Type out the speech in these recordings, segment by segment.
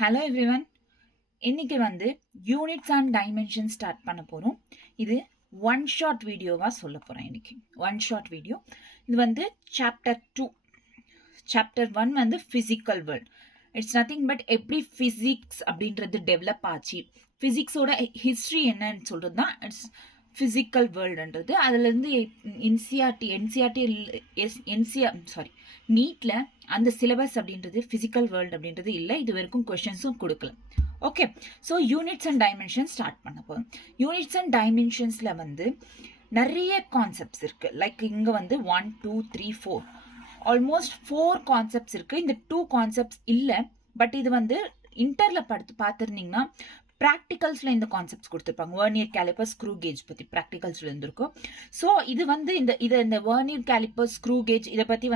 Hello everyone. இன்னைக்கு units and dimension start பண்ண போகிறோம். இது ஒன் ஷார்ட் வீடியோவாக சொல்ல போகிறேன். இன்னைக்கு ஒன் ஷார்ட் வீடியோ. இது chapter 2. Chapter 1 physical world. It's nothing but எப்படி ஃபிசிக்ஸ் அப்படின்றது டெவலப் ஆச்சு, ஃபிசிக்ஸோட ஹிஸ்ட்ரி என்னன்னு சொல்கிறது தான் இட்ஸ் ஃபிசிக்கல் வேர்ல்டுன்றது. அதுலேருந்து நீட்டில் அந்த சிலபஸ் அப்படின்றது ஃபிசிக்கல் வேர்ல்டு அப்படின்றது இல்லை. இது வரைக்கும் கொஷின்ஸும் கொடுக்கல. Okay, so units and dimension start பண்ண போதும். யூனிட்ஸ் அண்ட் டைமென்ஷன்ஸில் நிறைய கான்செப்ட்ஸ் இருக்குது. லைக் இங்கே 1 2 3 4 ஆல்மோஸ்ட் 4 கான்செப்ட்ஸ் இருக்குது. இந்த 2 கான்செப்ட்ஸ் இல்லை, பட் இது இன்டரில் பார்த்துருந்தீங்கன்னா ப்ராக்டிகல்ஸில் இந்த கான்செப்ட்ஸ் கொடுத்துருப்பாங்க. வெர்னியர் கேலிப்பர் ஸ்க்ரூ கேஜ் பற்றி ப்ராக்டிகல்ஸில் இருந்திருக்கும். ஸோ இது இந்த வெர்னியர் கேலிப்பர் ஸ்க்ரூ கேஜ் இதை பற்றி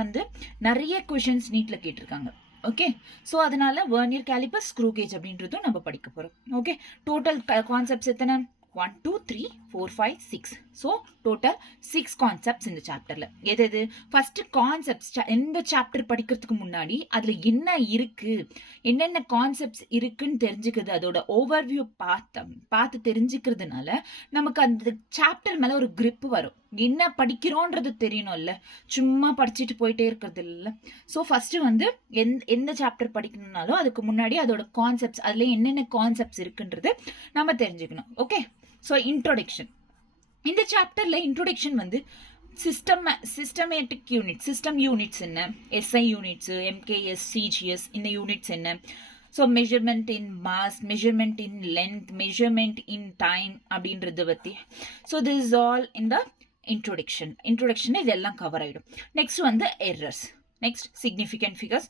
நிறைய கொஷின்ஸ் நீட்டில் கேட்டிருக்காங்க. ஓகே, ஸோ அதனால வெர்னியர் கேலிப்பர் ஸ்க்ரூ கேஜ் அப்படின்றதும் நம்ம படிக்க போகிறோம். ஓகே, டோட்டல் கான்செப்ட்ஸ் எத்தனை? 1 2 3 4 5 6. ஸோ டோட்டல் 6 கான்செப்ட்ஸ் இந்த சாப்டர்ல. எது ஃபர்ஸ்ட் கான்செப்ட்ஸ். எந்த சாப்டர் படிக்கிறதுக்கு முன்னாடி அதுல என்ன இருக்கு, என்னென்ன கான்செப்ட்ஸ் இருக்குன்னு தெரிஞ்சுக்கிறது, அதோட ஓவர்வியூ பார்த்து தெரிஞ்சுக்கிறதுனால நமக்கு அந்த சாப்டர் மேல ஒரு கிரிப் வரும். என்ன படிக்கிறோன்றது தெரியணும்ல, சும்மா படிச்சுட்டு போயிட்டே இருக்கிறது இல்லை. ஸோ ஃபர்ஸ்ட் எந்த சாப்டர் படிக்கணும்னாலும் அதுக்கு முன்னாடி அதோட கான்செப்ட்ஸ், அதுல என்னென்ன கான்செப்ட்ஸ் இருக்குன்றது நம்ம தெரிஞ்சுக்கணும். Okay, so introduction. இந்த சாப்டர்ல introduction systematic unit, system units என்ன, எஸ்ஐ யூனிட்ஸ், எம்கேஎஸ், சிஜிஎஸ், இந்த யூனிட்ஸ் என்ன, so measurement in mass, measurement in length, measurement in time அப்படின்றத பற்றி. So this is all in the introduction இதெல்லாம் கவர் ஆகிடும். Next errors. Next, significant figures,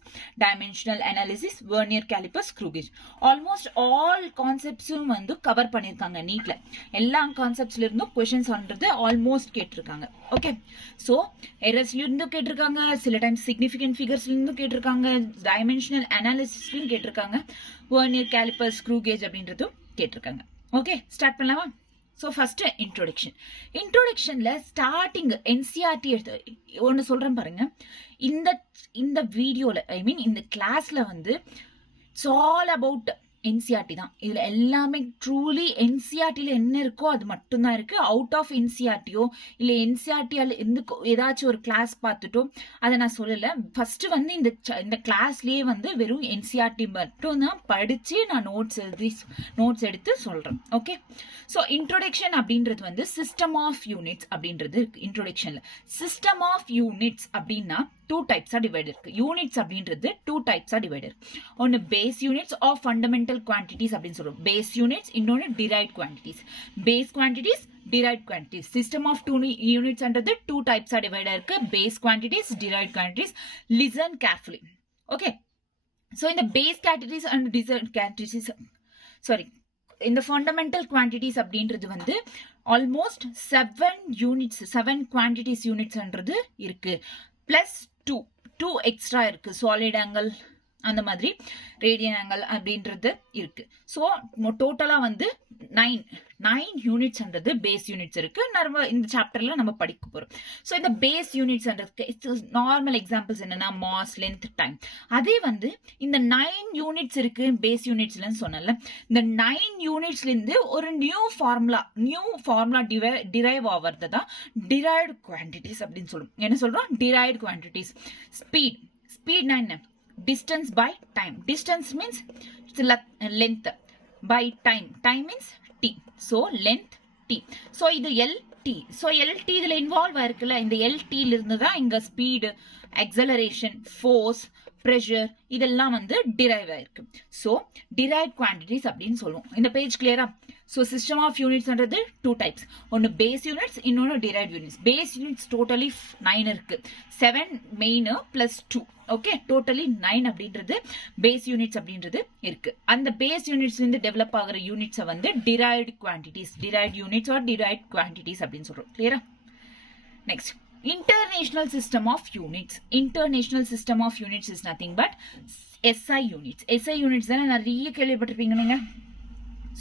dimensional analysis, vernier caliper, screw gauge. Almost all concepts cover பண்ணிருக்காங்க நீட்ல. எல்லா கான்செப்ட்ஸ்ல இருந்தும் questions ஆனது almost கேட்டிருக்காங்க. Okay, so எரர்ஸ்ல இருந்து கேட்டிருக்காங்க, சில டைம் significant figuresல இருந்து கேட்டிருக்காங்க, dimensional analysisலயும் கேட்டிருக்காங்க, vernier caliper, screw gauge அப்படின்றதும் கேட்டிருக்காங்க. ஓகே, ஸ்டார்ட் பண்ணலாமா? ஸோ ஃபர்ஸ்ட் இன்ட்ரோடக்ஷன்ல ஸ்டார்டிங் என்சிஆர்டி ஒன்று சொல்றேன் பாருங்க. இந்த வீடியோல ஐ மீன் இந்த கிளாஸ்ல இட்ஸ் ஆல் அபவுட் என்சிஆர்டி தான். இதுல எல்லாமே ட்ரூலி என்சிஆர்டில என்ன இருக்கோ அது மட்டும்தான் இருக்கு. அவுட் ஆஃப் என்சிஆர்டியோ இல்ல என்சிஆர்டியால இருந்து ஏதாச்சும் ஒரு கிளாஸ் பார்த்துட்டோ அதை நான் சொல்லல. ஃபர்ஸ்ட் இந்த கிளாஸ்லயே வெறும் என்சிஆர்டி மட்டும் தான் படிச்சு நான் நோட்ஸ் எடுத்து சொல்றேன். ஓகே, ஸோ இன்ட்ரோடக்ஷன் அப்படின்றது சிஸ்டம் ஆஃப் யூனிட்ஸ் அப்படின்றது இருக்கு. இன்ட்ரோடக்ஷன்ல சிஸ்டம் ஆஃப் யூனிட்ஸ் அப்படின்னா 2 டைப்ஸா டிவைட் இருக்கு. யூனிட்ஸ் அப்படின்றது 2 டைப்ஸா டிவைட் இருக்கு. ஒன்னு base units are fundamental quantities அப்படின்னு சொல்றோம். பேஸ் யூனிட்ஸ், இன்னொன்னு derived quantities. Base quantities, derived quantities. System of 2 units என்றது 2 டைப்ஸா டிவைட் இருக்கு. Base quantities, derived quantities. Listen carefully. Okay, so இந்த base quantities and derived quantities, sorry, இந்த fundamental quantities அப்படின்றது almost 7 units, 7 quantities யூனிட்ஸ்ன்றது இருக்கு. Plus 2 extra இருக்கு. Solid angle அந்த மாதிரி, ரேடியன் ஆங்கிள் அப்படின்றது இருக்கு. ஸோ டோட்டலா 9 யூனிட்ஸ்ன்றது பேஸ் யூனிட்ஸ் இருக்கு. இந்த சாப்டர்ல நம்ம படிக்க போறோம். ஸோ இந்த பேஸ் யூனிட்ஸ்ன்றதுக்கு நார்மல் எக்ஸாம்பிள்ஸ் என்னன்னா மாஸ், லென்த், டைம். அதே இந்த 9 யூனிட்ஸ் இருக்கு பேஸ் யூனிட்ஸ்லன்னு சொன்னல. இந்த 9 யூனிட்ஸ்ல இருந்து ஒரு நியூ ஃபார்முலா டிரைவ் ஆகிறது தான் டிரைவ்ட் குவான்டிட்டிஸ் அப்படின்னு சொல்லுவோம். என்ன சொல்றோம்? Derived quantities. ஸ்பீட்னா என்ன? Distance by time. Distance means length by time. Time means t. So length t. So இது LT. So LT இதுல இன்வால்வ் ஆயிருக்குல்ல. இந்த LT இருந்து தான் இங்க ஸ்பீடு, அக்சலரேஷன், ஃபோர்ஸ், பிரஷர் இதெல்லாம் டிரைவ் ஆயிருக்கு. ஸோ டிரைவ் குவான்டிட்டிஸ் அப்படின்னு சொல்லுவோம். இந்த பேஜ் கிளியரா? ஸோ சிஸ்டம் ஆஃப் யூனிட்ஸ்ன்றது 2 டைப்ஸ். ஒன்று பேஸ் யூனிட்ஸ், இன்னொன்று derive units. Base units totally 9 இருக்கு. 7 மெயின் பிளஸ் 2. ஓகே, டோட்டலி 9 அப்படின்றது பேஸ் யூனிட்ஸ் அப்படின்றது இருக்கு. அந்த பேஸ் யூனிட்ஸ்ல இருந்து டெவலப் ஆகிற யூனிட்ஸை derived quantities, derived units are derived quantities அப்படின்னு சொல்றோம். கிளியரா? Next, international system of units. International system of units is nothing but SI units. SI units தானே நிறைய கேள்விப்பட்டிருப்பீங்க நீங்க.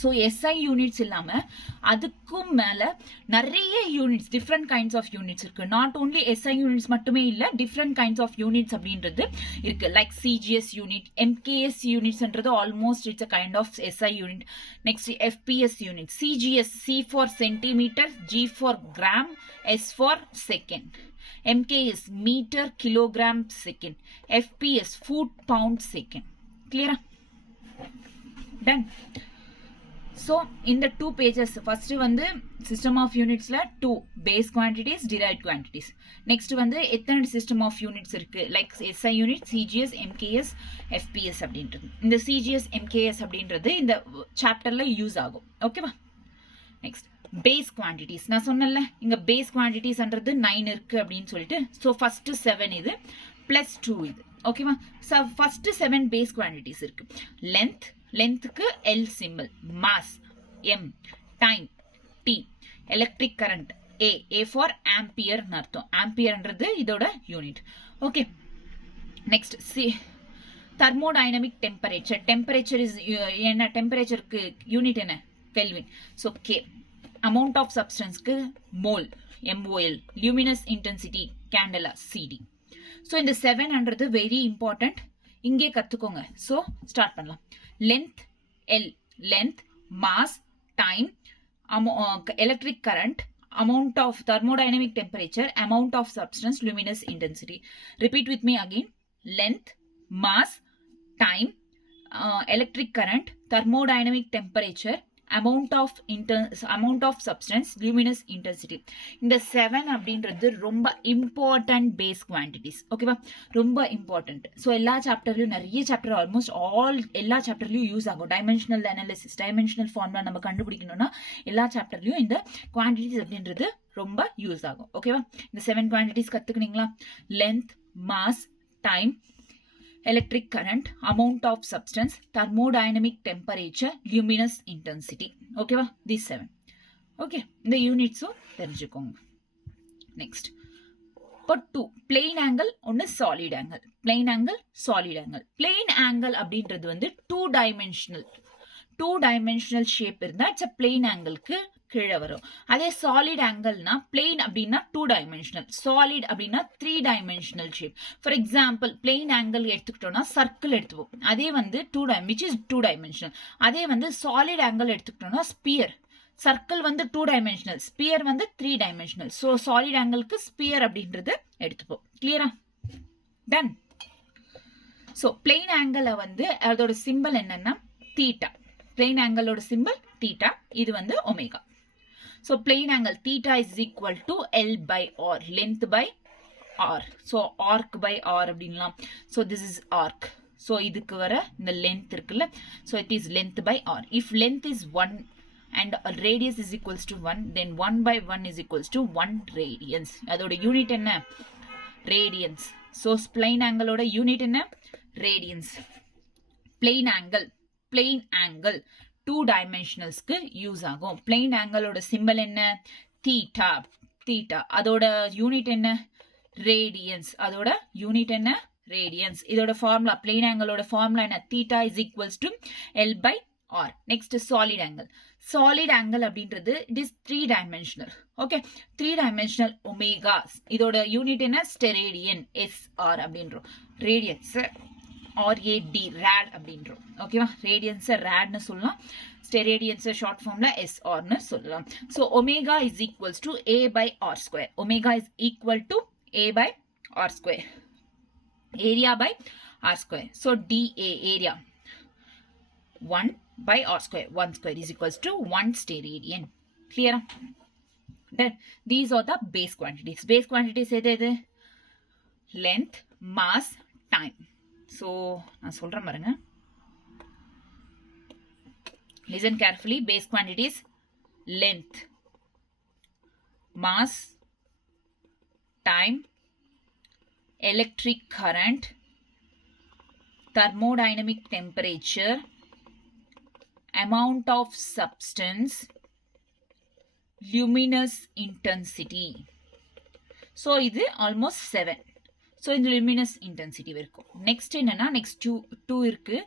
ஸோ எஸ்ஐ யூனிட்ஸ் இல்லாமல் அதுக்கும் மேலே நிறைய units, different kinds of units இருக்குது. நாட் ஓன்லி எஸ்ஐ யூனிட்ஸ் மட்டுமே இல்லை, டிஃப்ரெண்ட் கைண்ட்ஸ் ஆஃப் யூனிட்ஸ் அப்படின்றது இருக்குது. லைக் சிஜிஎஸ் யூனிட், எம்கேஎஸ் யூனிட்ஸ்ன்றது almost it's a kind of SI unit. Next FPS unit, CGS, C for centimetre, G for gram, S for second. MKS meter kilogram second, FPS foot pound second. Clear? Done. So in the 2 pages, first வந்து system of units la 2 base quantities, derived quantities. Next வந்து எத்தனை system of units இருக்கு, like SI unit, CGS, MKS, FPS அப்படின்றது. இந்த CGS, MKS அப்படின்றது இந்த chapterல use ஆகும். ஓகேவா? Next base quantities. நான் சொன்னல இங்க பேஸ் குவான்டிட்டிஸ்ன்றது 9 இருக்கு அப்படின்னு சொல்லிட்டு. ஸோ ஃபர்ஸ்ட் 7 இது பிளஸ் 2 இது. ஓகேவா? ஸோ ஃபர்ஸ்ட் 7 பேஸ் குவான்டிட்டிஸ் இருக்கு. லென்த்துக்கு L symbol, mass M, time T, electric current A for ampere அர்த்தம். ஆம்பியர்ன்றது இதோட unit. Okay, next thermodynamic temperature. Temperature is என்ன, டெம்பரேச்சருக்கு யூனிட் என்ன, kelvin. So K. Amount of சப்ஸ்டன்ஸ்க்கு mole, MOL. luminous intensity candela, CD. So இந்த 7ன்றது very important, இங்கே கற்றுக்கோங்க. ஸோ ஸ்டார்ட் பண்ணலாம். Length L, length, mass, time, electric current, amount of thermodynamic temperature, amount of substance, luminous intensity. Repeat with me again. Length, mass, time, electric current, thermodynamic temperature, amount of substance, luminous intensity. இந்த 7 அப்படின்றது ரொம்ப important base quantities. ஓகேவா? ரொம்ப important. So எல்லா சாப்டர்லையும், நிறைய chapter, almost எல்லா சாப்டர்லையும் use ஆகும். Dimensional analysis, dimensional formula நம்ம கண்டுபிடிக்கணும்னா எல்லா சாப்டர்லையும் இந்த குவான்டிட்டிஸ் அப்படின்றது ரொம்ப யூஸ் ஆகும். ஓகேவா? இந்த 7 குவான்டிட்டிஸ் கற்றுக்குனீங்களா? Length, mass, time, electric current, amount of substance, thermodynamic temperature, luminous intensity. Okay va? These 7. Okay, the units so தெரிஞ்சுக்கோங்க. Next, part 2, plane angle on a solid angle. Plane angle, solid angle. Plane angle அப்படின்றது வந்து 2 dimensional shape இருந்தா it's a plane angle-க்கு கீழே வரும். அதே solid ஆங்கிள்னா, plane அப்படின்னா 2 dimensional, solid அப்படின்னா 3 dimensional shape. For example plane angle எடுத்துக்கிட்டோம்னா சர்க்கிள் எடுத்துப்போம், அதே வந்து 2 dimensional. அதே வந்து சாலிட் ஆங்கிள் எடுத்துக்கிட்டோம்னா ஸ்பியர். சர்க்கிள் வந்து 2 dimensional, ஸ்பியர் வந்து 3 dimensional. ஸோ சாலிட் ஆங்கிளுக்கு ஸ்பியர் அப்படின்றது எடுத்துப்போம். கிளியரா? டன். ஸோ பிளேன் ஆங்கிளை வந்து அதோட சிம்பிள் என்னன்னா தீட்டா. பிளேன் ஆங்கிளோட சிம்பிள் தீட்டா, இது வந்து omega. So plane angle theta is equal to L by R, length by R. So arc by R அப்படின்லாம். So this is arc. So இதுக்கு வர இந்த length இருக்குல்ல, so it is length by R. If length is 1 and radius is equals to 1, then 1 by 1 is equals to 1 radians. அதோட unit என்ன? Radians. So plane angle ஓட unit என்ன? Radians. Plane angle 2 dimensionalsக்கு use ஆகும். Plane ஆங்கிளோட symbol என்ன? Theta. அதோட unit என்ன? ரேடியன்ஸ். அதோட யூனிட் என்ன? ரேடியன்ஸ். இதோட ஃபார்முலா, பிளேன் ஆங்கிளோட ஃபார்முலா என்ன? Theta is equals to L by R. Next solid angle. Solid angle அப்படின்றது it is 3 dimensional. Okay, 3 dimensional omega. இதோட யூனிட் என்ன? ஸ்டெரேடியன், SR அப்படின்றோம். ரேடியன்ஸ் RAD, rad அப்படின்றோம். ஓகேவா? ரேடியன்ஸ் ரேட்னு சொல்லலாம், ஸ்டெரேடியன்ஸ் ஷார்ட் ஃபார்ம்ல SRன்னு சொல்லலாம். So omega is equals to A by R square. Omega is equal to A by R square. Area by R square. So DA area 1 by R square. 1 square is equals to 1 steradian. Clear? Then these are the base quantities. Base quantities எது? Length, mass, time. So நான் சொல்றேன் பாருங்க. Listen carefully. Base quantities: length, mass, time, electric current, thermodynamic temperature, amount of substance, luminous intensity. So இது almost 7. So இந்த luminous intensity இருக்கும். Next என்னன்னா, next 2 இருக்கு.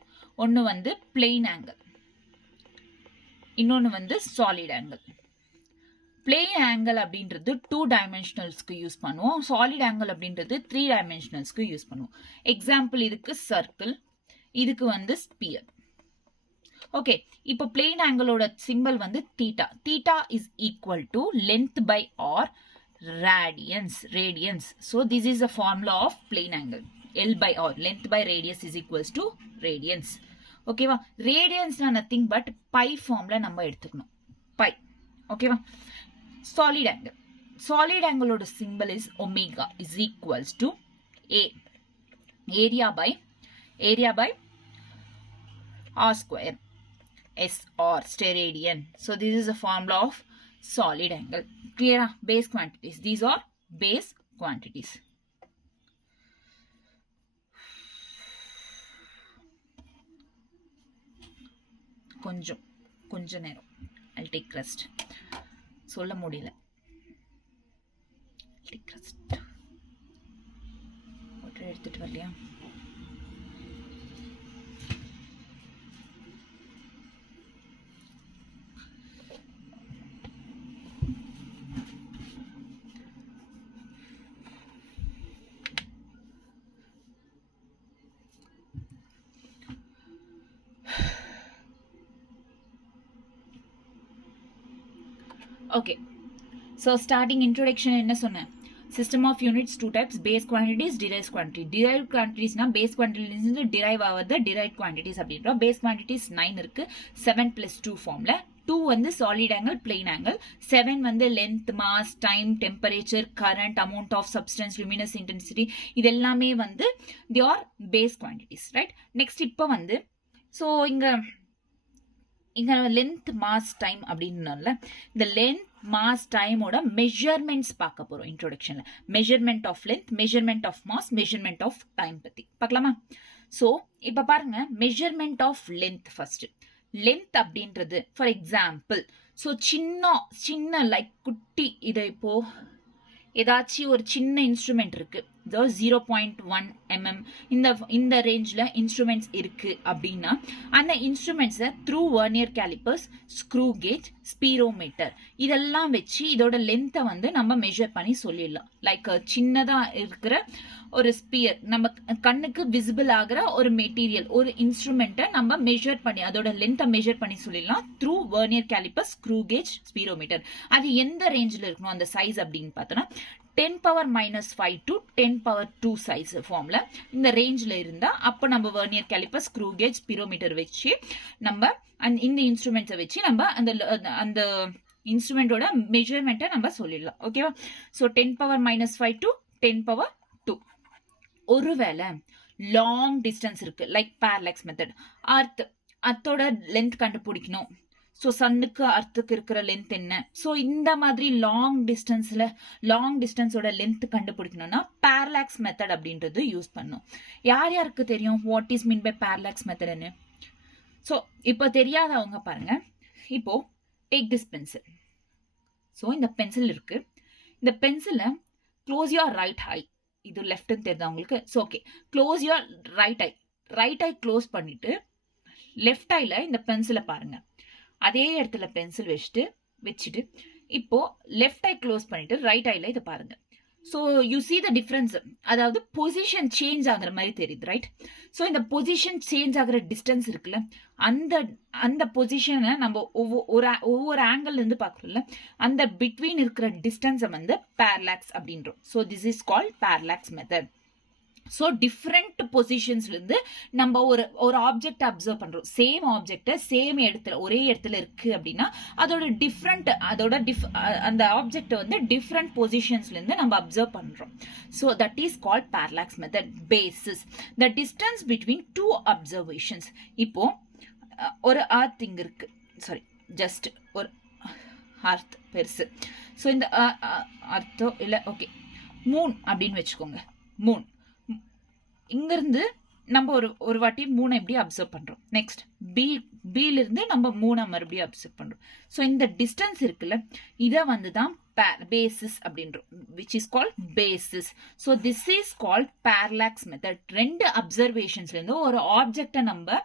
ஒன்று வந்து பிளேன் ஆங்கிள். இன்னொன்று வந்து சாலிட் ஆங்கிள். பிளேன் ஆங்கிள் அப்படின்றது 2 டைமென்ஷனல்ஸ்க்கு யூஸ் பண்ணுவோம். சாலிட் ஆங்கிள் அப்படின்றது 3 டைமென்ஷனல்ஸ்க்கு யூஸ் பண்ணுவோம். எக்ஸாம்பிள் இதுக்கு சர்க்கிள், இதுக்கு வந்து ஸ்பியர். ஓகே, இப்போ பிளேன் ஆங்கிளோட சிம்பிள் வந்து theta. Theta is equal to length by R radians. So this is the formula of plane angle. L by R, length by radius is equals to radians. Okay va, radians na nothing but pi formula நம்ம எடுத்துக்கணும். pi. Okay va. Solid angle oda symbol is omega is equals to A, area by R square, SR, steradian. So this is the formula of solid angle. Clear? Base quantities. These are base quantities. கொஞ்ச நேரம் I'll take rest. சொல்ல முடியல. Take rest. Water எடுத்துட்டு வரலையா? Okay, so starting introduction என்ன சொன்னேன்? System of units 2 types, base quantities, derived quantity. Derived quantities na base quantities இருந்து derive ஆவது derived quantities அப்படின்றோம். Base quantities 9 இருக்கு, 7 plus 2 formula. 2 வந்து solid angle, plane angle. 7 வந்து length, mass, time, temperature, current, amount of substance, luminous intensity. இது எல்லாமே வந்து they are base quantities, right? Next இப்போ வந்து so இங்க லென்த் மாஸ் டைம் அப்படின்னால இந்த லென்த் மாஸ் டைமோட மெஷர்மெண்ட்ஸ் பார்க்க போறோம் இன்ட்ரோடக்ஷன்ல. Measurement of length, measurement of mass, measurement of time பத்தி பார்க்கலாமா? ஸோ இப்போ பாருங்க, measurement of length first. Length அப்படின்றது ஃபார் எக்ஸாம்பிள் ஸோ சின்ன லைக் குட்டி, இதை இப்போ ஏதாச்சும் ஒரு சின்ன இன்ஸ்ட்ருமெண்ட் இருக்கு, 0.1 mm இந்த ரேஞ்சில் இன்ஸ்ட்ருமெண்ட்ஸ் இருக்கு அப்படின்னா அந்த இன்ஸ்ட்ருமெண்ட்ஸை through vernier callipers, screw gauge, spherometer இதெல்லாம் வச்சு இதோட லென்த்தை வந்து நம்ம மெஷர் பண்ணி சொல்லிடலாம். லைக் சின்னதாக இருக்கிற ஒரு ஸ்பியர், நம்ம கண்ணுக்கு விசிபிள் ஆகிற ஒரு மெட்டீரியல், ஒரு இன்ஸ்ட்ருமெண்ட்டை நம்ம மெஷர் பண்ணி அதோட லென்த்தை மெஷர் பண்ணி சொல்லிடலாம் through vernier calliper, screw gauge, spherometer. அது எந்த ரேஞ்சில் இருக்கணும் அந்த சைஸ் அப்படின்னு பார்த்தோன்னா 10⁻⁵ to 10⁻2 சைஸ் ஃபார்ம்ல இந்த ரேஞ்சில் இருந்தா அப்போ நம்ம வெர்னியர் கேலிப்பர், ஸ்க்ரூ கேஜ், ஸ்பீரோமீட்டர் வச்சு நம்ம இந்த இன்ஸ்ட்ருமெண்ட்ஸை வச்சு நம்ம அந்த இன்ஸ்ட்ருமெண்டோட மெஷர்மெண்ட்டை நம்ம சொல்லிடலாம். ஓகேவா? So 10⁻⁵ to 10⁻2. ஒருவேளை லாங் டிஸ்டன்ஸ் இருக்கு, லைக் பேரலாக்ஸ் மெத்தட், அர்த்தோட லென்த் கண்டுபிடிக்கணும். ஸோ சன்னுக்கு அர்த்துக்கு இருக்கிற லென்த் என்ன, ஸோ இந்த மாதிரி லாங் டிஸ்டன்ஸோட லென்த் கண்டுபிடிக்கணும்னா பேரலாக்ஸ் மெத்தட் அப்படின்றது யூஸ் பண்ணும். யாருக்கு தெரியும் what is mean by parallax மெத்தட்னு? ஸோ இப்போ தெரியாதவங்க பாருங்க. இப்போ டேக் திஸ் பென்சில். ஸோ இந்த பென்சில் இருக்கு, இந்த பென்சிலை க்ளோஸ் யுவர் ரைட் ஐ. இது லெஃப்ட்னு தெரியுதா உங்களுக்கு? So okay, close your right I close பண்ணிட்டு லெஃப்ட் ஐல இந்த பென்சிலை பாருங்க. அதே இடத்துல பென்சில் வச்சுட்டு இப்போ லெஃப்ட் ஐ க்ளோஸ் பண்ணிட்டு ரைட் ஐல இதை பாருங்க. So you see the difference, அதாவது பொசிஷன் சேஞ்ச் ஆகுற மாதிரி தெரியுது, ரைட்? ஸோ இந்த சேஞ்ச் ஆகுற டிஸ்டன்ஸ் இருக்குல்ல, அந்த பொசிஷனை நம்ம ஒவ்வொரு ஆங்கிள் இருந்து பார்க்குறோம்ல, அந்த பிட்வீன் இருக்கிற டிஸ்டன்ஸை வந்து பேரலாக்ஸ் அப்படின்றோம். So this is called parallax method. So different பொசிஷன்ஸ்லேருந்து நம்ம ஒரு ஆப்ஜெக்ட் அப்சர்வ் பண்ணுறோம். சேம் ஆப்ஜெக்டை சேம் இடத்துல ஒரே இடத்துல இருக்குது அப்படின்னா அந்த ஆப்ஜெக்டை வந்து டிஃப்ரெண்ட் பொசிஷன்ஸ்லேருந்து நம்ம அப்சர்வ் பண்ணுறோம். So that is called parallax method. Basis the distance between 2 observations. இப்போ ஒரு அர்த் இங்கே இருக்குது, சாரி ஜஸ்ட் ஒரு அர்த் பெருசு. ஸோ இந்த அர்த்தோ இல்லை, ஓகே மூன் அப்படின்னு வச்சுக்கோங்க. மூன் இங்கிருந்து நம்ம ஒரு வாட்டி மூணை எப்படி அப்சர்வ் பண்றோம். நெக்ஸ்ட் பிலிருந்து நம்ம மூணை மறுபடியும் அப்சர்வ் பண்றோம். ஸோ இந்த டிஸ்டன்ஸ் இருக்குல்ல, இதை வந்து தான் பேசிஸ் அப்படின்றோம், which is called basis. So this is called parallax method. 2 அப்சர்வேஷன்ஸ்ல இருந்து ஒரு ஆப்ஜெக்டை நம்ம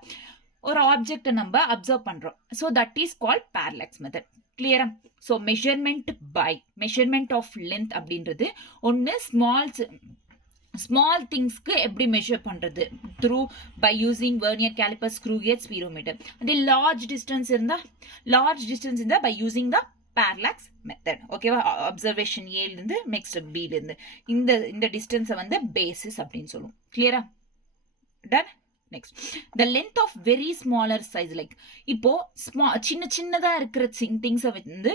ஒரு ஆப்ஜெக்ட் நம்ம அப்சர்வ் பண்றோம். So that is called parallax method. கிளியரா? ஸோ மெஷர்மெண்ட் ஆஃப் லென்த் அப்படின்றது ஒன்று ஸ்மால் திங்ஸ்க்கு எப்படி மெஷர் பண்றது through by using vernier calliper, screw gauge, spherometer. அதே லார்ஜ் டிஸ்டன்ஸ் இருந்தா by using the parallax method. ஓகேவா? அப்சர்வேஷன் ஏல இருந்து நெக்ஸ்ட் பில இருந்து இந்த டிஸ்டன்ஸை வந்து பேசிஸ் அப்படின்னு சொல்லுவோம். கிளியரா? Done. Next the length of very smaller size. Like இப்போ சின்னதா இருக்கிற திங்ஸை வந்து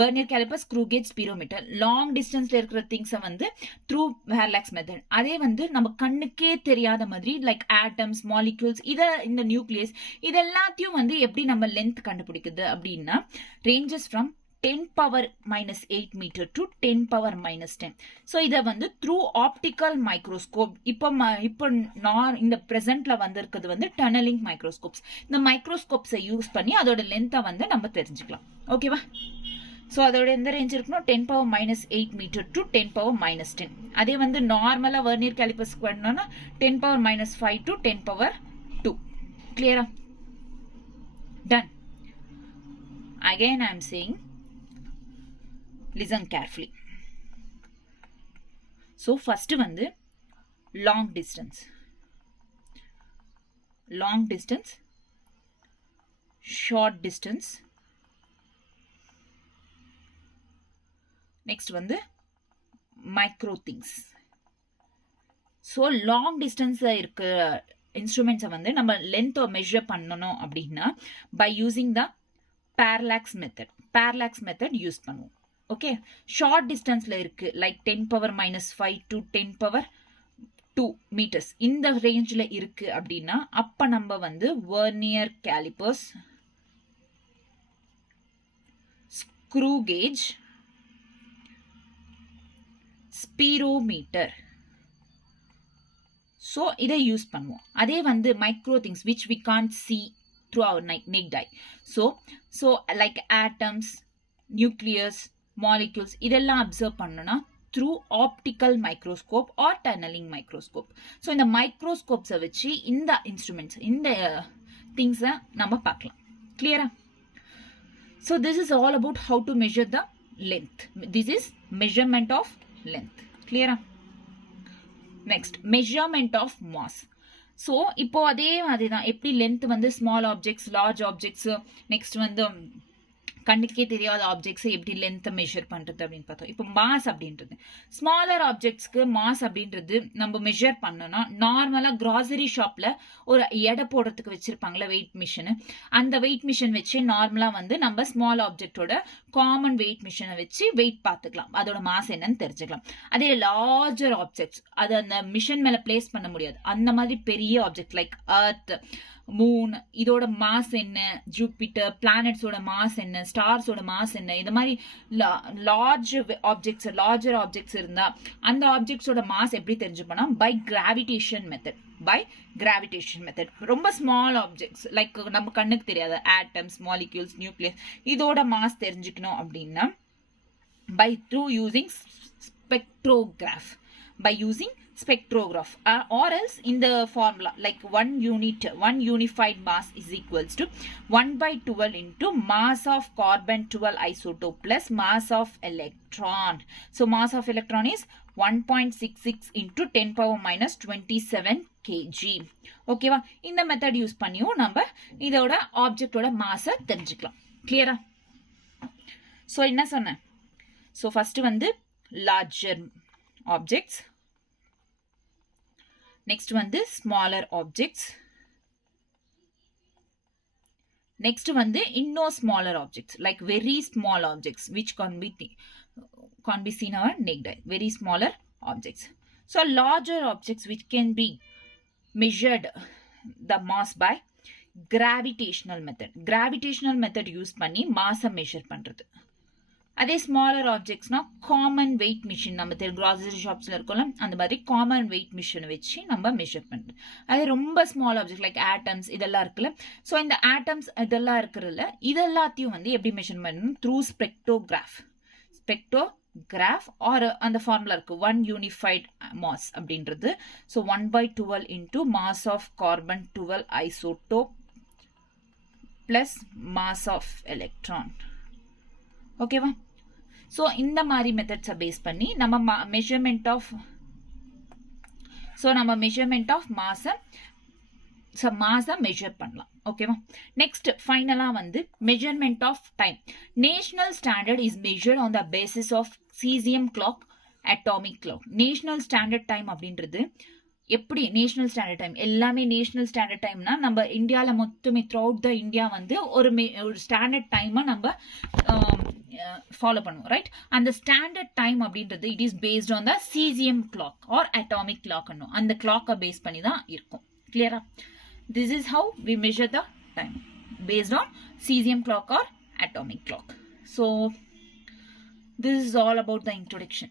vernier calliper, screw gauge, spherometer. Long டிஸ்டன்ஸ்ல இருக்கிற திங்ஸை வந்து த்ரூ பேரலாக்ஸ் மெத்தட். அதே வந்து நம்ம கண்ணுக்கே தெரியாத மாதிரி லைக் ஆட்டம்ஸ், மாலிக்யூல்ஸ், இந்த நியூக்ளியஸ், இது எல்லாத்தையும் வந்து எப்படி நம்ம லென்த் கண்டுபிடிக்குது அப்படின்னா ranges from 10 power minus 8 meter to 10 power minus 10. So இதை வந்து through optical microscope. இப்போ இந்த presentல வந்திருக்கிறது வந்து tunneling microscopes. இந்த மைக்ரோஸ்கோப்ஸை யூஸ் பண்ணி அதோட லென்த்தை வந்து நம்ம தெரிஞ்சுக்கலாம். ஓகேவா? ஸோ அதோட எந்த ரேஞ்ச் இருக்கணும்? 10 power minus 8 meter to 10 power minus 10. அதே வந்து நார்மலாக வெர்னியர் கேலிப்பர்ஸ் பண்ணோம்னா 10 power minus 5 to 10 power 2. கிளியரா? Ton. Again I am saying, listen carefully. So first வந்து long distance, short distance. Next வந்து micro things. So long distance இருக்க இன்ஸ்ட்ருமெண்ட்ஸை வந்து நம்ம லென்த்தை மெஷர் பண்ணணும் அப்படின்னா by using the parallax method use பண்ணுவோம். ஓகே? ஷார்ட் டிஸ்டன்ஸ்ல இருக்கு like 10 power minus 5 to 10 power 2 meters இந்த ரேஞ்சில் இருக்கு அப்படின்னா அப்ப நம்ம வந்து vernier callipers, screw gauge, spherometer, so இதை யூஸ் பண்ணுவோம். அதே வந்து micro things which we can't see through our naked eye. So like atoms, nucleus, molecules, இதெல்லாம் அப்சர்வ் பண்ணணும்னா through optical microscope or tunneling microscope. So இந்த மைக்ரோஸ்கோப்ஸை வச்சு இந்த இன்ஸ்ட்ருமெண்ட்ஸ், இந்த திங்ஸை நம்ம பார்க்கலாம். கிளியரா? So this is all about how to measure the length. This is measurement of length. கிளியரா? Next measurement of mass. So இப்போ அதே மாதிரி தான் எப்படி லென்த் வந்து small objects, large objects, next வந்து கண்ணுக்கே தெரியாத ஆப்ஜெக்ட்ஸை எப்படி லென்த்தை மெஷர் பண்ணுறது அப்படின்னு பார்த்தோம். இப்போ மாஸ் அப்படின்றது ஸ்மாலர் ஆப்ஜெக்ட்ஸ்க்கு மாஸ் அப்படின்றது நம்ம மெஷர் பண்ணோம்னா நார்மலாக கிராசரி ஷாப்பில் ஒரு எடை போடுறதுக்கு வச்சுருப்பாங்களே வெயிட் மிஷின், அந்த வெயிட் மிஷின் வச்சு நார்மலாக வந்து நம்ம ஸ்மால் ஆப்ஜெக்டோட காமன் வெயிட் மிஷினை வச்சு வெயிட் பார்த்துக்கலாம், அதோட மாஸ் என்னன்னு தெரிஞ்சுக்கலாம். அதே லார்ஜர் ஆப்ஜெக்ட்ஸ் அது அந்த மிஷின் மேலே பிளேஸ் பண்ண முடியாது. அந்த மாதிரி பெரிய ஆப்ஜெக்ட் லைக் அர்த், மூன், இதோட மாஸ் என்ன, ஜூபிட்டர், பிளானட்ஸோட மாஸ் என்ன, ஸ்டார்ஸோட மாஸ் என்ன, இந்த மாதிரி லார்ஜர் ஆப்ஜெக்ட்ஸ் இருந்தா அந்த ஆப்ஜெக்ட்ஸோட மாஸ் எப்படி தெரிஞ்சுப்போனா பை கிராவிடேஷன் மெத்தட். ரொம்ப ஸ்மால் ஆப்ஜெக்ட்ஸ் லைக் நம்ம கண்ணுக்கு தெரியாத ஆட்டம்ஸ், மாலிக்யூல்ஸ், நியூக்ளியஸ், இதோட மாஸ் தெரிஞ்சுக்கணும் அப்படின்னா by through using spectrograph or else in the formula like one unified mass is equals to 1/12 into mass of carbon 12 isotope plus mass of electron. So mass of electron is 1.66 into 10 power minus 27 kg. ஓகேவா? இந்த method use பண்ணியும் நம்ம இதோட ஆப்ஜெக்டோட மாஸை தெரிஞ்சுக்கலாம். கிளியரா? So என்ன சொன்னேன்? So first வந்து லார்ஜர் ஆப்ஜெக்ட்ஸ், நெக்ஸ்ட் வந்து ஸ்மாலர் ஆப்ஜெக்ட்ஸ், நெக்ஸ்ட் வந்து இன்னும் smaller objects like very small objects which can't be seen our naked eye, very smaller objects. So larger objects which can be measured the mass by gravitational method use பண்ணி மாஸை measure பண்றது. அதே smaller ஆப்ஜெக்ட்ஸ்னா common weight machine, நம்ம grocery ஷாப்ஸ்ல இருக்கோம்ல அந்த மாதிரி common wait மிஷினை வச்சு நம்ம மெஷர் பண்றோம். அதே ரொம்ப ஸ்மால் ஆப்ஜெக்ட் லைக் ஆட்டம்ஸ் இதெல்லாம் இருக்குல்ல, ஸோ இந்த ஆட்டம்ஸ் இதெல்லாம் இருக்கிறதுல இதெல்லாத்தையும் வந்து எப்படி மெஷர் பண்ணணும்? த்ரூ ஸ்பெக்ட்ரோகிராஃப் ஆர் அந்த ஃபார்முலா இருக்கு 1 unified mass அப்படின்றது. So 1/12 into mass of carbon 12 isotope plus mass of electron. ஓகேவா? ஸோ இந்த மாதிரி மெத்தட்ஸை பேஸ் பண்ணி நம்ம மெஷர்மெண்ட் ஆஃப் மாஸை மெஷர் பண்ணலாம். ஓகேவா? நெக்ஸ்ட் ஃபைனலாக வந்து measurement of time. National standard is measured on the basis of caesium clock, atomic clock. National standard time அப்படின்றது எப்படி? நேஷனல் ஸ்டாண்டர்ட் டைம் எல்லாமே நேஷனல் ஸ்டாண்டர்ட் டைம்னா நம்ம இந்தியாவில் மொத்தமே த்ரூ அவுட் த இந்தியா வந்து ஒரு ஸ்டாண்டர்ட் டைமை நம்ம ஃபாலோ பண்ணுவோம், ரைட்? அந்த ஸ்டாண்டர்ட் டைம் அப்படின்றது it is based on the caesium clock or atomic clock. அந்த கிளாக்கை பேஸ் பண்ணி தான் இருக்கும். கிளியரா? This is how we measure the time based on cesium clock or atomic clock. So this is all about the introduction.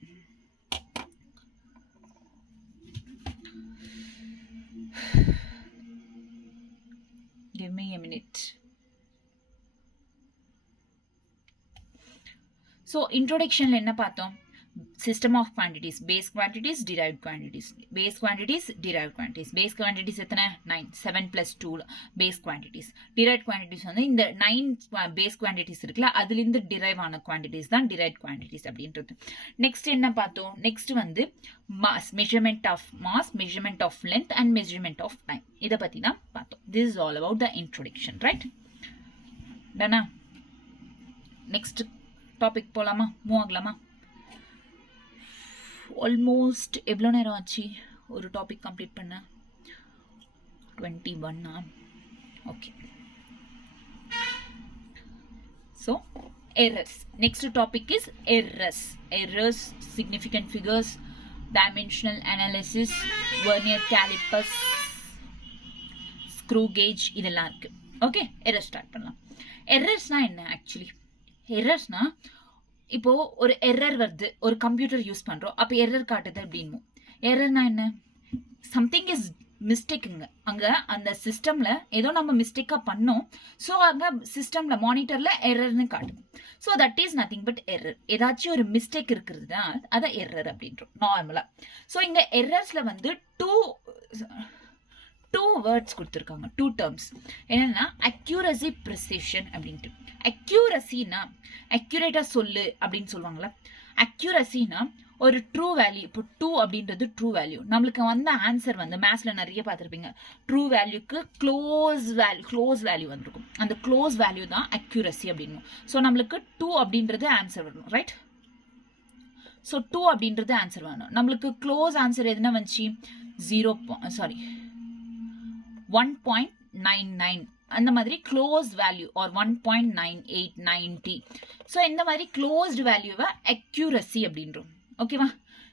Give me a minute. So introduction la enna paathom? System of quantities, base quantities, derived quantities. Base quantities, derived quantities. Base quantities எத்தனை? 9. 7 plus 2 base quantities. Derived quantities வந்து இந்த 9 base quantities இருக்குல்ல, அதுலேருந்து derive ஆன quantities தான் derived quantities அப்படின்றது. Next என்ன பார்த்தோம்? நெக்ஸ்ட் வந்து mass, measurement of mass, measurement of length and measurement of time. இதை பற்றி தான் பார்த்தோம். This is all about the introduction, right? Dana? Next topic போலாமா? மூவ் ஆகலாமா? ஆல்மோஸ்ட் எவ்வளோ நேரம் ஆச்சு ஒரு டாபிக் கம்ப்ளீட் பண்ண? 21. Okay. So errors. Next topic is errors, significant figures, dimensional analysis, vernier callipers, screw gauge, இதெல்லாம் இருக்கு. ஓகே, எரர் ஸ்டார்ட் பண்ணலாம். எரர்ஸ்னா என்ன ஆக்சுவலி? எரர்ஸ்னா இப்போ ஒரு எரர் வருது, ஒரு கம்ப்யூட்டர் யூஸ் பண்றோம், அப்போ எரர் காட்டுது அப்படின்னு. எரர்னா என்ன? சம்திங் இஸ் மிஸ்டேக்குங்க. அங்க அந்த சிஸ்டம்ல ஏதோ நம்ம மிஸ்டேக்கா பண்ணோம், ஸோ அங்க சிஸ்டம்ல மானிட்டர்ல எரர்னு காட்டுது. So that is nothing but error. ஏதாச்சும் ஒரு மிஸ்டேக் இருக்கிறது தான் அதை எரர் அப்படின்றோம் நார்மலா. ஸோ இங்க எரர்ஸ்ல வந்து டூ வேர்ட்ஸ் கொடுத்துருக்காங்க, 2 terms. என்னன்னா அக்யூரசி, ப்ரிசிஷன் அப்படின்ட்டு. அக்யூரசினா அக்யூரேட்டா சொல்லு அப்படின்னு சொல்லுவாங்களா. அக்யூரசினா ஒரு ட்ரூ வேல்யூ. இப்போ 2 அப்படின்றது ட்ரூ வேல்யூ. நம்மளுக்கு வந்த ஆன்சர் வந்து மேத்ஸ்ல நிறைய பார்த்துருப்பீங்க, ட்ரூ வேல்யூக்கு க்ளோஸ் வேல்யூ வந்திருக்கும். அந்த க்ளோஸ் வேல்யூ தான் அக்யூரசி அப்படின்னு. ஸோ நம்மளுக்கு 2 அப்படின்றது ஆன்சர் வரணும், ரைட்? ஸோ 2 அப்படின்றது ஆன்சர் வரணும். நம்மளுக்கு க்ளோஸ் ஆன்சர் எதுனா வந்துச்சு 1.99 அந்த மாதிரி க்ளோஸ் வேல்யூ ஆர் 1.9890. ஸோ இந்த மாதிரி க்ளோஸ்டு வேல்யூவை அக்யூரசி அப்படின்றோம். ஓகேவா?